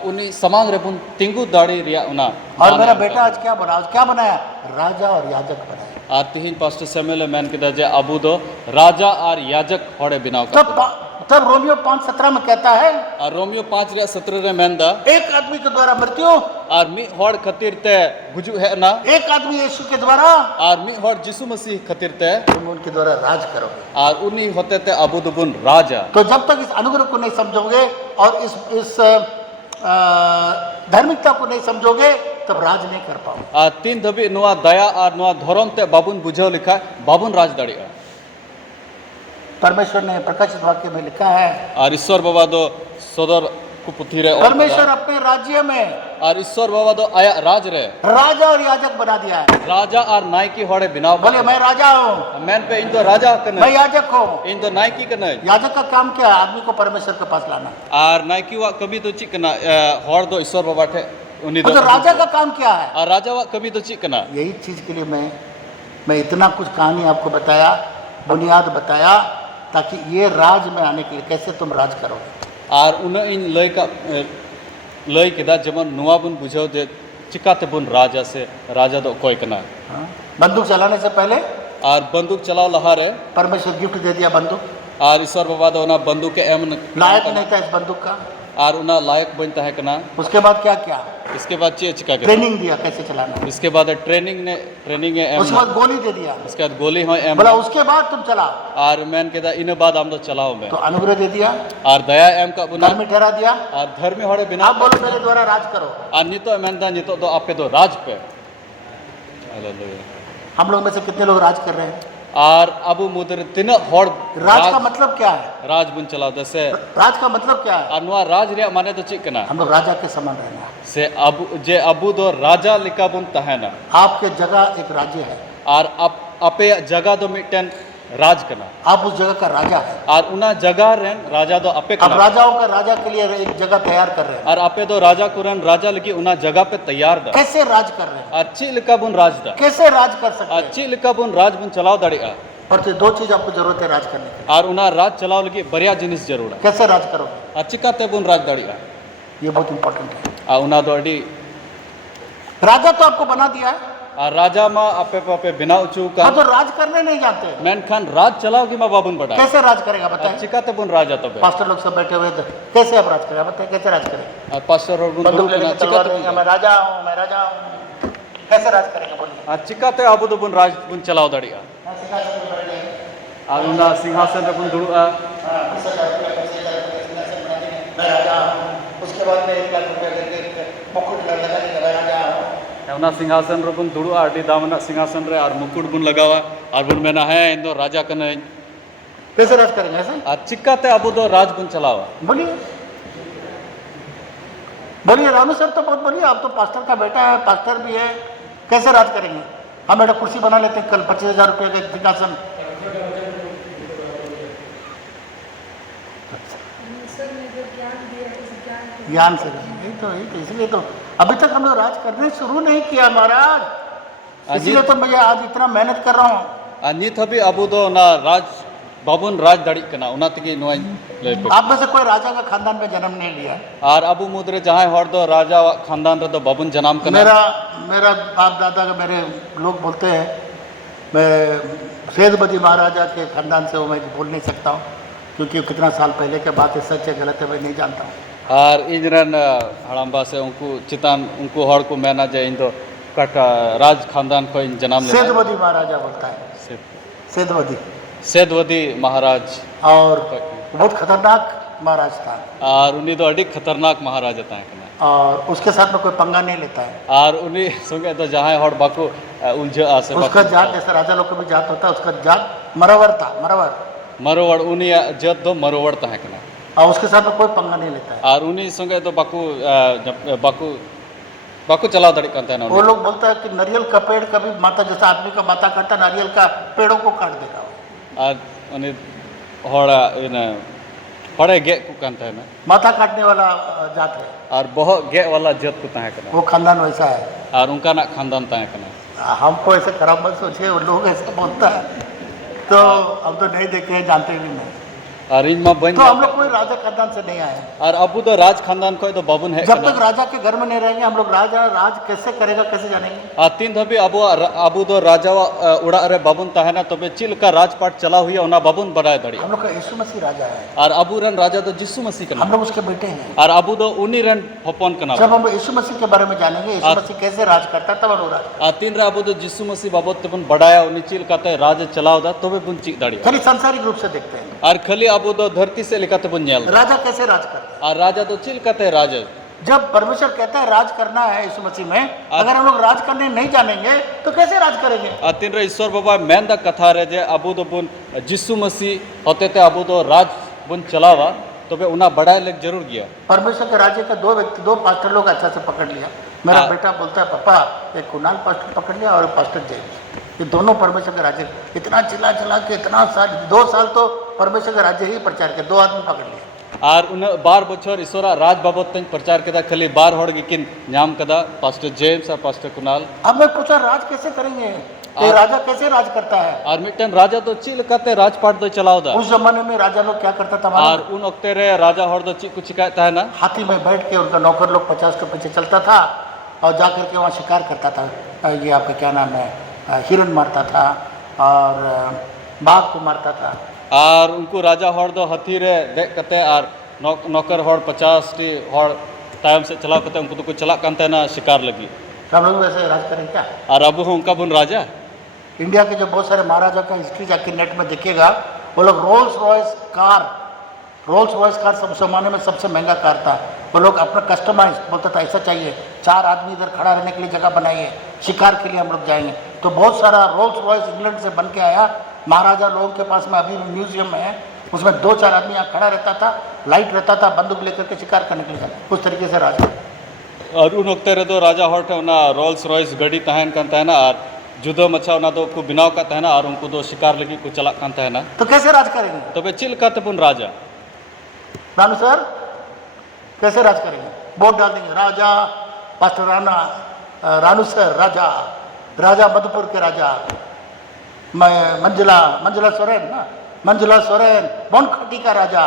उनी समांग रे बुन तिंगु दाड़ी रिया उना और मेरा बेटा आज क्या बनाया राजा और याजक बनाया और तिहिन पास्टर समेले मैन के जे अबु दो राजा और याजक होड़े बिनाव का तब रोमियो 5:17 में कहता है और रोमियो 5 रिया 17 रे मेंदा एक आदमी के द्वारा मृत्यु और मी होड़ खतिर ते गुजु है ना एक आदमी यीशु के द्वारा और मी होड़ यीशु मसीह खतिर ते तुम उनके द्वारा राज करोगे और उन्हीं होते थे अबू दुबुन राजा तो जब तक इस अनुग्रह को नहीं समझोगे और इस धार्मिकता को नहीं समझोगे तब राज नहीं कर पाओगे। तीन धबी नुआ दया और नुआ धर्म ते बाबुन बुझाव लिखा बाबुन राज दाड़िया। परमेश्वर ने प्रकाशित वाक्य में लिखा है, और ईश्वर बाबा दो सदर को पुथी रे परमेश्वर अपने राज्य में और ईश्वर बाबा दो आया राज रे राजा और याजक बना दिया है। राजा और नायकी होड़े बिनाव बोले मैं राजा हूँ, मैन पे इन तो राजा मैं कने याजक हूँ। इन तो नायकी कने याजक का काम क्या है? आदमी को परमेश्वर के पास लाना। और नायकी वा कभी तो चिक कना होड़ दो ईश्वर बाबा ठे उन्हीं तो राजा का काम क्या है? और राजा वा कभी तो चिक कना। यही चीज के लिए मैं इतना कुछ कहानी आपको बताया, बुनियाद बताया, ताकि ये राज में आने के लिए कैसे तुम राज करोगे। और उन्हें इन लय केदा जमन नुआ बुन बुझाव जे चिकाते बुन राजा से राजा दो कोई कना। हाँ? बंदूक चलाने से पहले और बंदूक चलाओ लहारे परमेश्वर गिफ्ट दे दिया बंदूक, और ईश्वर बाबा दो ना बंदूक के एम लायक नहीं था इस बंदूक का। और उना लायक बनता है कना। उसके बाद क्या किया? इसके बाद चिका के ट्रेनिंग दिया कैसे चलाना है। इसके बाद ट्रेनिंग है एम उसके बाद गोली दे दिया, इसके बाद गोली हो एम बोला उसके बाद तुम चलाओ। और मैन के दा इन बाद हम तो चलाओ में तो अनुग्रह दे दिया, और दया एम का बुना धर्मी ठहरा दिया। और धर्मी होड़े बिना आप बोलो मेरे द्वारा राज करो। और नितो मैन दा नितो तो आपे तो राज पे हालेलुया। हम लोग में से कितने लोग राज कर रहे हैं? और अबु मुदर तीन होड़ राज का मतलब क्या है? राज बुन चलाओ जैसे राज का मतलब क्या है? और नुआ राज रे माने तो चिक कना हम लोग राजा के समान रहना है। से अबु दो राजा लिका बुन तहना आपके जगह एक राज्य है, और अपे जगह दो मिटन राज कना। आप उस जगह का राजा है। और उना जगह रेन राजा दो अपे अब कना। राजाओं का राजा के लिए एक जगह तैयार कर रहे हैं। और आपे दो राजा कुरन राजा लगी उना जगह पे तैयार दा। कैसे राज कर रहे हैं? अच्छी लिका बुन राज दा। कैसे राज कर सकते हैं? अच्छी लिका बुन राज बुन चलाओ दाड़िया। और तो दो चीज आपको जरूरत है राज करने की। और उना राज चलाओ लगी बढ़िया जिनिस जरूर है। कैसे राज करोगे? अच्छी काते बुन राज दाड़िया। ये बहुत इंपॉर्टेंट है। और उना दो अडी राजा तो आपको बना दिया है, और राजा मा अपे पे बिना उचू का हाँ तो राज करने नहीं जानते। मैन खान राज चलाओ की माँ बाबुन बड़ा कैसे राज करेगा बताए? अच्छी काते बुन राजा तो बे पास्टर लोग सब बैठे हुए थे, कैसे आप राज करेगा बताए? कैसे राज करेगा? और पास्टर और बुन बंदूक बुन लेके अच्छी तलवार काते लेके मैं राजा हूँ, मैं राजा हूँ, कैसे राज करेगा बोलिए? अच्छी काते अबु दो बुन राज बुन चलाओ दाड़िया। हाँ, सिंहासन पे बैठ जाएंगे। और उना सिंहासन रे बुन दुड़ुआ। हाँ, 20,000 रुपया, 25,000 रुपया सिंहासन बना देंगे, मैं राजा हूँ। उसके बाद में 1 लाख रुपया करके मुकुट लगा देंगे, मैं राजा हूँ। उना सिंहासन रे बुन दुड़ुआ अडी दामना सिंहासन रे और मुकुट बुन लगावा और बुन मेना है इन दो राजा कने। कैसे राज करेंगे ऐसे? और चिकाते अबु दो राज बुन चलावा। बोलिए बोलिए रानू सर तो बहुत बोलिए, आप तो पास्टर का बेटा है, पास्टर भी है, कैसे राज करेंगे? हम बेटा कुर्सी बना लेते हैं कल 25,000 रुपये का एक सिंहासन। ज्ञान से यही तो इसलिए तो अभी तक हम लोग राज करने शुरू नहीं किया महाराज, इसलिए तो मैं आज इतना मेहनत कर रहा हूँ। नित हबी अबु दो ना राज बाबुन राज दाड़ी कना उना तकी नोय ले पे। आप में से कोई राजा का खानदान में जन्म नहीं लिया। और अबु मुद्रे जहाँ हर दो राजा खानदान रे दो बाबुन जन्म कना। मेरा बाप दादा का मेरे लोग बोलते हैं, मैं सेठबदी महाराजा के खानदान से हूँ, मैं बोल नहीं सकता हूँ क्योंकि कितना साल पहले के बात है, सच है गलत है मैं नहीं जानता हूँ। और इजरन हड़म्बा से उनको चितान उनको हर को मैना जाए इन तो कटा राज खानदान को इन जन्म ले। सेठबदी महाराजा बोलता है, सेठबदी महाराज। और बहुत खतरनाक महाराज था। और उन्हीं तो अड़ी खतरनाक महाराजा था। और उसके साथ में कोई पंगा नहीं लेता है। और उन्हीं संगे तो जहाँ हर बाको उलझ आसे उसका जात जैसे राजा लोग का भी जात होता है, उसका जात मरवर था, मरोवड़ उन्हीं जत दो मरोवड़ था। और उसके साथ में कोई पंगा नहीं लेता है। और उन्हीं संगे तो बाकू चलाओ दड़ी करते हैं। वो लोग बोलता है कि नारियल का पेड़ कभी माता जैसा आदमी का माथा काटता, नारियल का पेड़ों को काट देगा। और उन्हीं होड़ा इन होड़े गे को करते हैं ना, माथा काटने वाला जात है। और बहुत गे वाला जत को तय करना। वो खानदान वैसा है। और उनका ना खानदान तय करना। हमको ऐसे खराब मत सोचिए, वो लोग ऐसे बोलता है तो हम तो नहीं देखे हैं, जानते भी नहीं। और इन में बन तो हम लोग कोई राजा खानदान से नहीं आए। और अबू तो राज खानदान को तो बाबुन है। जब तक राजा के घर में नहीं रहेंगे हम लोग राज कैसे करेगा कैसे जानेंगे? तीन धबी अबू तो राजा उड़ा अरे बाबुन तहना तो चिल का राजपाट चला हुई है बाबुन बढ़ाए दड़ी। हम लोग का यीशु मसीह राजा है। और अबू रन राजा तो जिसु मसीह का, हम लोग उसके बेटे हैं। और अबू तो उन्हीं रन फपोन का। जब हम यीशु मसीह के बारे में जानेंगे, यीशु मसीह कैसे राज करता है, तब हम राज। तीन रे अबू तो जिसु मसीह बाबत तबन बढ़ाया उन्हीं चिल का राज चलाओ दा तो बुन चिक दाड़ी। खाली सांसारिक रूप से देखते हैं। और खाली अबू तो धरती से लिखा तो बुन जेल राजा कैसे राज करता है। और राजा तो चिल कहते राजा। जब परमेश्वर कहता है राज करना है यीशु मसीह में, अगर हम लोग राज करने नहीं जानेंगे तो कैसे राज करेंगे? तीन रे ईश्वर बाबा मेन दा कथा रे जे अबू दो बुन जिसु मसीह होते ते अबू दो राज बुन चलावा तो बे उना बढ़ाए लेक जरूर गया। परमेश्वर के राज्य का दो पास्टर लोग अच्छा से पकड़ लिया। मेरा बेटा बोलता है पापा एक कुणाल पास्टर पकड़ लिया और एक पास्टर जेम्स, ये दोनों परमेश्वर के राज्य इतना चिल्ला के इतना साल 2 साल तो परमेश्वर के राज्य ही प्रचार किया, 2 आदमी पकड़ लिया। और उन 12 बछर ईश्वरा राज बाबत तक प्रचार कदा खाली 12 हड़ गिकिन नाम कदा पास्टर जेम्स और पास्टर कुणाल। अब मैं पूछा राज कैसे करेंगे, ये राजा कैसे राज करता है? और मिटन राजा तो चिल कहते राजपाट दो चलाओदा। उस जमाने में राजा लोग क्या करता था और उन वक्ते रे राजा हड़ दो कुछ शिकायत है ना, हाथी में बैठ के उनका नौकर लोग 50 के पीछे चलता था और जा करके वहाँ शिकार करता था। ये आपका क्या नाम है, हिरन मारता था और बाघ को मारता था। और उनको राजा हड़ दो हाथी रे देख कते और नौकर हड़ 50 टी हड़ टाइम से चलाव कते उनको तो कुछ चला कांते ना शिकार लगी। हम लोग वैसे राज करें क्या? और अब उनका बुन राजा इंडिया के जो बहुत सारे महाराजा का हिस्ट्री जाके नेट में देखिएगा, वो लोग रोल्स रॉयस कार सब जमाने में सबसे महंगा कार था। वो लोग अपना कस्टमाइज बोलता था ऐसा चाहिए, 4 आदमी इधर खड़ा रहने के लिए जगह बनाइए, शिकार के लिए हम लोग जाएंगे। तो बहुत सारा रोल्स रॉयस इंग्लैंड से बन के आया, महाराजा लोगों के पास में अभी म्यूजियम में है, उसमें 2-4 आदमी यहाँ खड़ा रहता था, लाइट रहता था, बंदूक लेकर के शिकार करने के लिए जाता, उस तरीके से राजा। और उन वक्त रे तो राजा हट ना रोल्स रॉयस गाड़ी तहन कान तहना और जुदो मच्छा ना तो को बिनाव का तहना और उनको तो शिकार लगी को चला कान तहना। तो कैसे राज करेंगे? तो बे चिल कहते पुन राजा रानू सर कैसे राज करेंगे? वोट डाल देंगे राजा पास्टर रानू सर राजा मधुपुर के राजा, मंजुला सोरेन ना, मंजुला सोरेन बनखटी का राजा,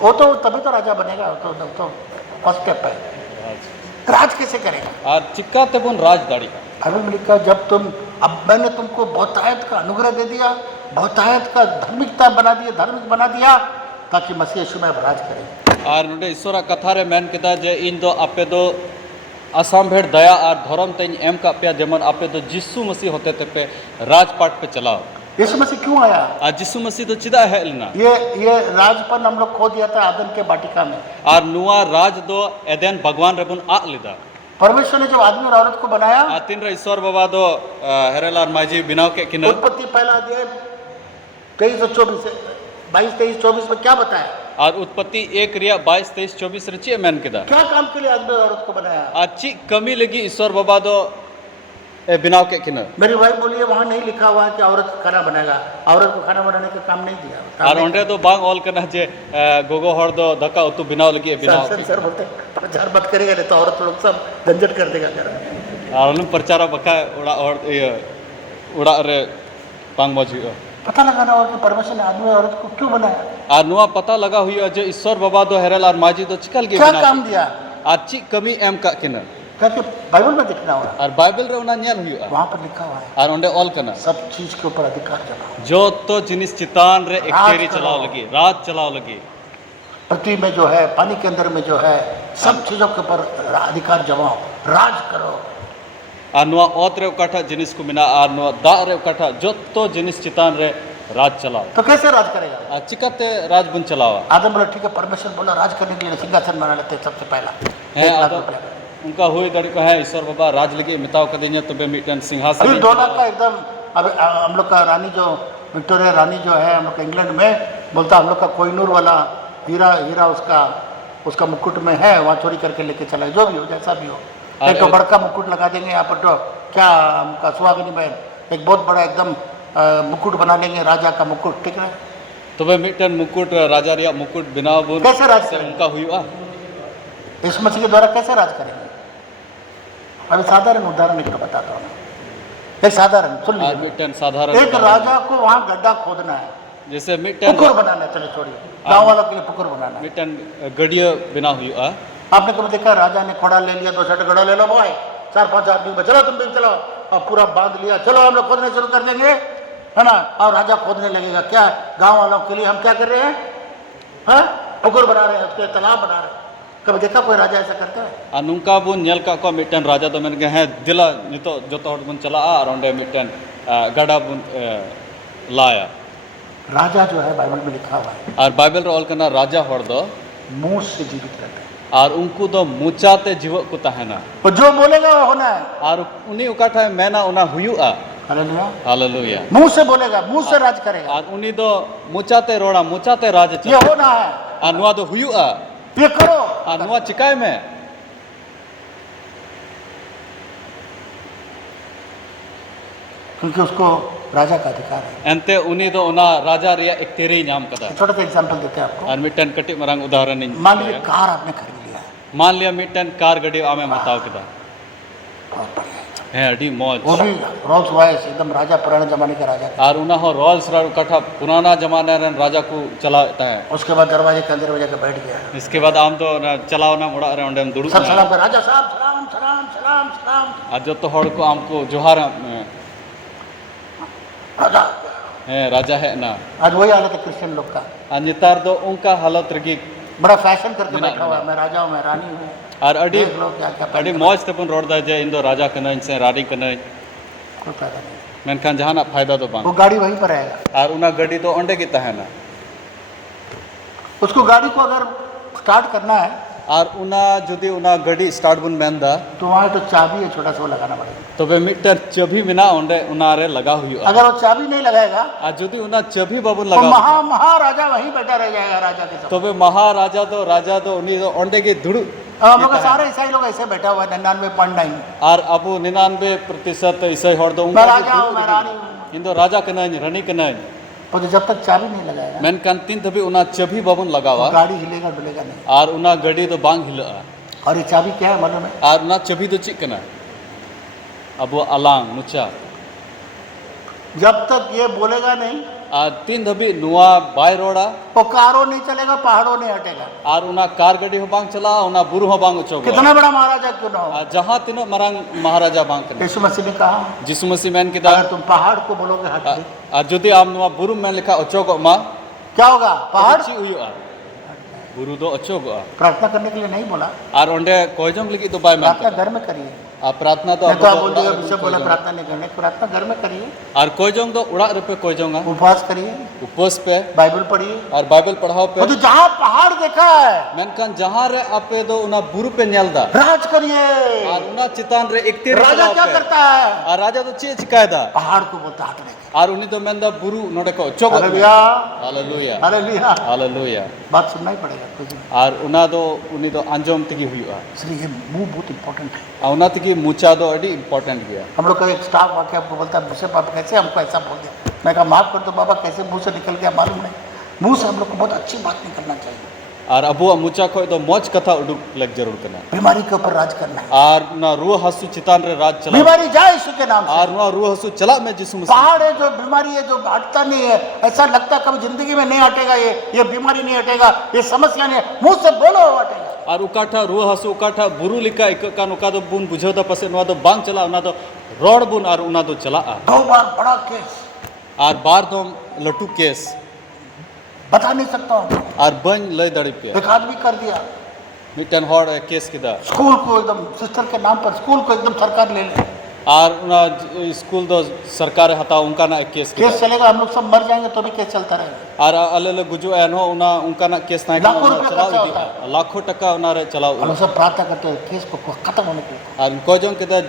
वो तो तभी तो राजा बनेगा, तो फर्स्ट स्टेप है। राज कैसे करेगा? और चिक्का ते पुन राजदाड़ी अभी लिखा जब तुम, अब मैंने तुमको बहुतायत का अनुग्रह दे दिया, बहुतायत का धार्मिक बना दिया ताकि मसीह यीशु में राज करें। और नोडे ईश्वर कथा रे मेन केदा जे इन दो आपे दो आसाम भेड़ दया और धर्म तेन एम का पे जेमन आपे तो जिसु मसीह होते ते पे राजपाट पे चलाओ। यीशु मसीह क्यों आया? आज जिसु मसीह तो चिदा है ना, ये राजपन हम लोग खो दिया था आदम के वाटिका में, और नुआ राज दो एदेन भगवान रेबुन आ लिदा। परमेश्वर ने जब आदमी और औरत को बनाया, तीन रे ईश्वर बाबा दो हेरेलार माजी बिनाव के किना उत्पत्ति पहला अध्याय 22-23-24 में क्या बताया? और उत्पत्ति 1 रिया 22-23-24 रचिए मैन केदा क्या काम के लिए आदमी और औरत को बनाया? अच्छी कमी लगी ईश्वर बाबा दो बिनाव के किना। मेरी वाइफ बोली है वहाँ नहीं लिखा हुआ है कि औरत खाना बनाएगा, औरत को खाना बनाने का काम नहीं दिया। और ओंडे तो बांग ऑल करना जे गोगो हर दो धक्का उतु बिनाव लगी बिनाव सर बोलते प्रचार मत करेगा नहीं तो औरत लोग सब झंझट कर देगा घर में। और उन प्रचार बका उड़ा रे बांग मौज हुआ। पता लगाना होगा कि परमेश्वर ने आदमी और औरत को क्यों बनाया। और नुआ पता लगा हुई जो ईश्वर बाबा दो हेरल और माजी दो चिकल के क्या काम दिया, अच्छी कमी एम का किना क्योंकि बाइबल में दिखना होगा, और बाइबल रे उना न्याल हुआ वहाँ पर लिखा हुआ है, और ओंडे ऑल करना सब चीज के ऊपर अधिकार जमाओ, जो तो जिनिस चितान रे एक्टेरी चलाओ लगी, राज चलाओ लगी, पृथ्वी में जो है, पानी के अंदर में जो है, सब चीजों के ऊपर अधिकार जमाओ, राज करो। और नुआ ओत रे उकाठा जिनिस को मिना और नुआ दा रे उकाठा जो तो जिनिस चितान रे राज चलाओ। तो कैसे राज करेगा? चिकते राज बुन चलावा। आदम बोला ठीक है, परमेश्वर बोला राज करने के लिए सिंहासन बना लेते सबसे पहला है 1 लाख रुपया। उनका हुई दड़ी को है ईश्वर बाबा राज लगी मिताव कर देंगे तो बे मिटन सिंहासन अभी 2 लाख का एकदम। अब हम लोग का रानी जो विक्टोरिया रानी जो है हम लोग का इंग्लैंड में, बोलता हम लोग का कोहिनूर वाला हीरा उसका मुकुट में है, वहाँ चोरी करके लेके चला, जो भी हो जैसा भी हो, एक तो बड़का मुकुट लगा देंगे यहाँ पर, तो क्या उनका सुहागिनी बहन एक बहुत बड़ा एकदम मुकुट बना लेंगे, राजा का मुकुट, ठीक है। तो वे मिटन मुकुट राजा रिया मुकुट बिना बुन कैसे राज करेंगे? उनका हुआ इस मसीह के द्वारा कैसे राज करेंगे? अभी साधारण उदाहरण एक बताता हूँ, एक साधारण सुन लीजिए। मिटन साधारण एक राजा को वहाँ गड्ढा खोदना है, जैसे मिटन पुकुर बनाना है, चलो छोड़िए, गाँव वालों के लिए पुकुर बनाना है। मिटन गड़िया बिना हुआ। आपने कभी देखा राजा ने कोड़ा ले लिया, 2 गड्ढा ले लो भाई, 4-5 आदमी चलो तुम भी चलो, और पूरा बांध लिया, चलो हम लोग खोदने शुरू कर देंगे, है ना, और राजा खोदने लगेगा। क्या गांव वालों के लिए हम क्या कर रहे हैं? हाँ, पुकुर बना रहे हैं, उसके तालाब बना रहे हैं। कभी देखा कोई राजा ऐसा करता है? अनुका बुन नेल का को मिटन राजा तो मैंने कहा दिला नितो जो तो बुन चला और ओंडे मिटन गड़ा बुन लाया। राजा जो है बाइबल में लिखा हुआ है, और बाइबल रे ऑल करना राजा हर दो मुंह से जीवित रहते हैं। और उनको दो मुचाते जीवक को तहना और जो बोलेगा वो होना है। और उन्हीं उकाठा मेना उना हुयुआ। हालेलुया। हालेलुया। मुंह से बोलेगा, मुंह से राज करेगा। और उन्हीं दो मुचाते रोड़ा मुचाते राज ये चला होना है, और नुआ दो हुयुआ ये करो। और नुआ चिकाय में क्योंकि उसको राजा का अधिकार है। एंते उन्हीं दो उना राजा रिया एक तेरे नाम कदा छोटा सा एग्जाम्पल देते हैं आपको। और मिटन कटी मरंग उदाहरण मान लीजिए कार आपने खरीद लिया है, मान लिया मिटन कार गड्डी आमे मताव कदा बहुत बढ़िया है। है अडी मौज वो भी रोल्स रॉयस, एकदम राजा, पुराने जमाने के राजा का। और उना हो रॉल्स रॉय उकाठा पुराना जमाना रन राजा को चलाता है। उसके बाद दरवाजे के अंदर जाकर बैठ गया, इसके बाद आम तो चलाओ ना मुड़ा रहे उन्हें दुड़ू सब सलाम कर, राजा साहब सलाम सलाम सलाम सलाम। और जो तो हड़ को आमको जोहार राजा है राजा है ना। आज वही हालत है क्रिश्चियन लोग का। और नितार दो उनका हालत रगी बड़ा फैशन करके बैठा हुआ है, मैं राजा हूँ, मैं रानी हूँ। और अडी देख लो क्या क्या अडी मौज तपन रोड दा जे इंदो राजा कनई से रानी कनई कोई फायदा नहीं। मेनखान जहाना फायदा तो बांग वो गाड़ी वहीं पर रहेगा। और उना गड्डी तो अंडे की तहना उसको गाड़ी को अगर स्टार्ट करना है और उना जुदी उना गड्डी स्टार्ट बुन मेंदा तो वहाँ तो चाबी है, छोटा सा वो लगाना पड़ेगा। तो वे मीटर चभी बिना उंडे उनारे लगा हुई अगर वो चाबी नहीं लगाएगा और जुदी उना चभी बाबू तो लगा महाराजा वहीं बैठा रह जाएगा राजा के साथ। तो वे महाराजा तो राजा तो उन्हीं तो अंडे की धुड़ हम लोग सारे ईसाई लोग ऐसे बैठा हुआ है 99.9। और अब 99% इसे हड़ दो मैं राजा हूँ, मैं रानी हूँ। इंदो राजा कनई रानी कनई तो जब तक चाबी नहीं लगाएगा मेन तीन तभी उना चभी बाबून लगावा गाड़ी हिलेगा डुलेगा नहीं। और उना गड्डी तो बांग हिला और ये चाबी क्या है मालूम है? और उना चभी तो चिक कना अब वो अलांग मुचा जब तक ये बोलेगा नहीं और तीन धबी नुआ बाय रोड़ा वो कारों नहीं चलेगा, पहाड़ों नहीं हटेगा। और उना कार गड्डी हो बांग चला उना बुरु हो बांग उचो कितना बड़ा महाराजा क्यों ना हो। जहाँ तीनों मरंग महाराजा बांग कना यीशु मसीह ने कहा जिसु मसीह मैन की अगर तुम पहाड़ को बोलोगे हट जा, और जुदी आम नुआ बुरु मैन लिखा उचो को मा क्या होगा? पहाड़ ची हुई बुरु दो उचो को प्रार्थना करने के लिए नहीं बोला, और ओंडे कोयजोंग लिखी तो बाय प्रार्थना मैन घर में करिए। प्रार्थना तो नहीं तो आप बोल देगा बिशप बोला प्रार्थना नहीं करने, प्रार्थना घर में करिए, और कोयजोंग तो उड़ा रुपये कोयजोंगा उपवास करिए, उपवास पे बाइबल पढ़िए। और बाइबल पढ़ाओ पे तो जहाँ पहाड़ देखा है मेनखान जहाँ रे आपे दो उना बुरु पे नेलदा राज करिए। और उना चितान रे एक तेरे राजा क्या करता है? और राजा तो चे चिकायदा पहाड़ को बोलता हटने के। और उन्हीं तो मेंदा बुरु नोडे को चोगो हालेलुया हालेलुया हालेलुया। हालेलुया बात सुनना ही पड़ेगा कुछ नहीं। और उना दो उन्हीं तो अंजोम तकी हुआ इसलिए ये मुंह बहुत इंपॉर्टेंट है। और उना तकी मुचा दो अडी इंपॉर्टेंट गया हम लोग का एक स्टाफ आके आपको बोलता है मुझसे पापा कैसे हमको ऐसा बोल दिया। मैं कहा माफ कर दो बाबा, कैसे मुंह से निकल गया मालूम नहीं। मुंह से हम लोग को बहुत अच्छी बात निकलना चाहिए। और अबुआ मुचा को तो मौज कथा उडुक लग जरूर करना बीमारी के ऊपर राज करना है। और ना रूह हसु चितान रे राज चला बीमारी जाए यीशु के नाम से। और ना रूह हसु चला मैं जिसु मसीह पहाड़ है जो बीमारी है जो हटता नहीं है, ऐसा लगता कभी जिंदगी में नहीं हटेगा, ये बीमारी नहीं हटेगा, ये समस्या नहीं है, मुंह से बोलो हटेगा। और उकाठा रूह हसु उकाठा बुरु लिखा एक का नुका तो बुन बुझो तो पसे नुआ तो बांग चला उना तो रोड बुन और उना तो चला 2 बार बड़ा केस और बार तो लटू केस बता नहीं सकता हूँ। और बन लय दड़ी पे एक आदमी कर दिया मिटन हॉड केस किदा स्कूल को एकदम सिस्टर के नाम पर स्कूल को एकदम सरकार ले ले। और उना स्कूल दो सरकार हता उनका ना केस केस चलेगा, हम लोग सब मर जाएंगे तो भी केस चलता रहेगा। और अलग गुजो एनो उना उनका ना केस ना लाखों रुपया खर्चा होता है। लाखों टका उना रे चलाओ हम लोग सब प्रार्थना करते हैं केस को खत्म होने के लिए। और को जों किदा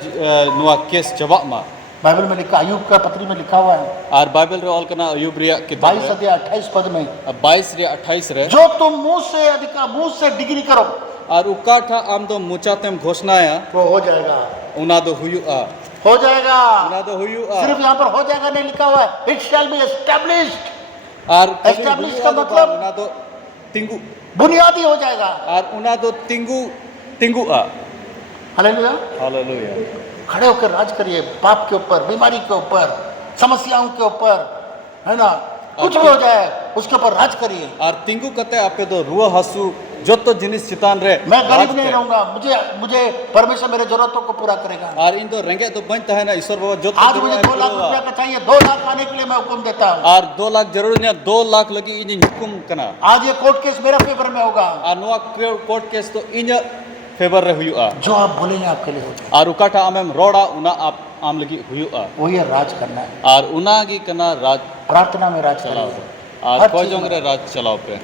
नुआ केस जवाब मा बाइबल में लिखा, अयूब का पत्री में लिखा हुआ है और बाइबल रे ऑल कना अयूब रिया किताब 22 अध्याय 28 पद में, 22 रे 28 रे जो तुम मुंह से डिग्री करो और उकाठा आम तो मुचातेम घोषणा है वो हो जाएगा, उना दो हुयु हो जाएगा। उना दो हुयु सिर्फ यहाँ पर हो जाएगा नहीं लिखा हुआ है, इट शैल बी एस्टैब्लिश्ड। और Establish का मतलब? उना दो तिंगु बुनियादी हो जाएगा। और उना दो तिंगु तिंगु हालेलुया। हालेलुया। खड़े होकर राज करिए, पाप के ऊपर, बीमारी के ऊपर, समस्याओं के ऊपर, है ना, कुछ भी हो जाए उसके ऊपर राज करिए। और तिंगु कहते आपे तो रूह हसु जो तो जिनिस चितान रे मैं गरीब नहीं रहूंगा, मुझे परमेश्वर मेरे जरूरतों को पूरा करेगा। और इन तो रेंगे तो बनता है ना ईश्वर बाबा जो आज मुझे 2 लाख रुपया का चाहिए, 2 लाख आने के लिए मैं हुक्म देता हूँ। और 2 लाख जरूर नहीं 2 लाख लगी इन हुकुम कना आज ये कोर्ट केस मेरा फेवर में होगा। और नुआ कोर्ट केस तो इन फेवर रे हुयुआ जो आप बोलेंगे आपके लिए होगा। और उकाठा आमेम रोड़ा उना आप आम लगी हुयुआ वही राज करना है, और उना की कना राज प्रार्थना में राज चलाओ करिए। और हर कोई चीज जोंग में। रे राज चलाओ पे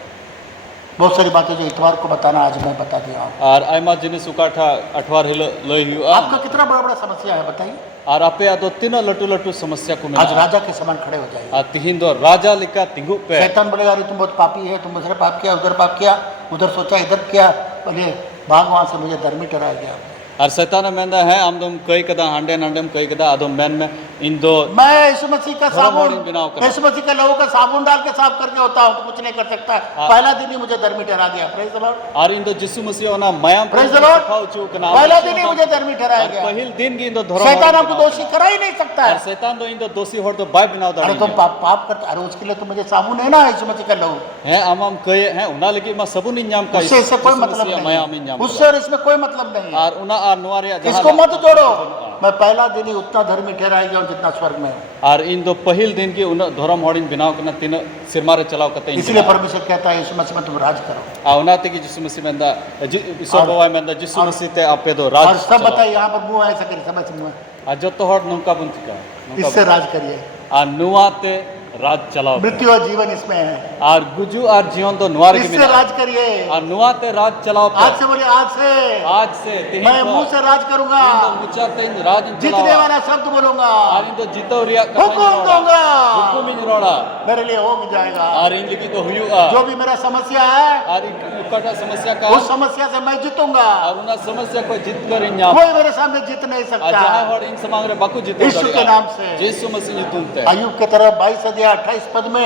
बहुत सारी बातें जो इतवार को बताना आज मैं बता दिया हूँ। और आयमा जिनिस उकाठा अठवार हिल लय हुआ आपका कितना बड़ा बड़ा समस्या है बताइए। और आपे आदो तीन लटू लटू समस्या को आज राजा के समान खड़े हो जाइए। आ तिहिन दो राजा लिका तिंगु पे शैतान बोलेगा अरे तुम बहुत पापी है, तुम उधर पाप किया, उधर पाप किया, उधर सोचा इधर किया, बोले भाग वहां से, मुझे धर्मी ठहरा गया। और शैतान मेंदा है आम दम कई कदा हांडे नांडम कई कदा आदो मैन में इन दो मैं यीशु मसीह का धर्म साबुन, वाणी बिनाव करना। यीशु मसीह का लहू का साबुन डाल के साफ करके होता हूँ तो कुछ नहीं कर सकता। पहला दिन ही मुझे धर्मी ठहरा दिया। Praise the Lord. और इन दो जिसु मसीह ओना मायाम प्रेज द लॉर्ड। खाओ कना पहला दिन ही मुझे धर्मी ठहराया गया। पहिल दिन की इन दो धर्म शैतान हमको दोषी करा ही नहीं सकता और है। शैतान दो इन दो दोषी होड़ दो बाय बिनाव अरे तुम पाप करते, अरे उसके लिए तो मुझे साबुन है ना, यीशु मसीह का लहू, है आमाम कहे है उना लगी मा सबुन इंजाम का उससे इससे कोई मतलब मायाम नहीं, इंजाम उससे और इसमें कोई मतलब नहीं। और उना आ नुआरे इसको मत जोड़ो। मैं पहला दिन ही उतना धर्मी ठहराया गया हूँ जितना स्वर्ग में हूँ। और इन दो पहिल दिन की उन धर्म होड़िन बिनाव कना तीन सिरमारे चलाव कते इसलिए परमेश्वर कहता है यीशु मसीह में तुम राज करो। आ उनाते की जिसु मसीह मेंदा सो बवाय मेंदा जिसु मसीह ते आपे दो राज और सब बताइए यहाँ पर मुंह ऐसा करिए, समय से मुंह आ जो तो होड़ नुका बुंतिका इससे राज करिए। आ नुआते राज चलाव मृत्यु और जीवन इसमें है, और गुजु और जीवन तो नुआर के इससे राज करिए। और नुआते राज चलाव आज से बोलिए, आज से तिहिन मैं दो मुंह से राज करूंगा, इन दो मुचाते इन राज जीतने वाला शब्द बोलूंगा, और इन दो जीतो रिया हुकुम दूंगा, हुकुम इन रोड़ा मेरे लिए हो भी जाएगा। और इन लिखी तो हुआ जो भी मेरा समस्या है और इकट्ठा समस्या का उस समस्या से मैं जीतूंगा। और उना समस्या को जीत कर इंजाम कोई मेरे सामने जीत नहीं सकता जहां होड़ इन समांग रे बाकू जीतो यीशु के नाम से। यीशु मसीह जीतुनते आयुब के तरफ 22 अध्याय 28 पद में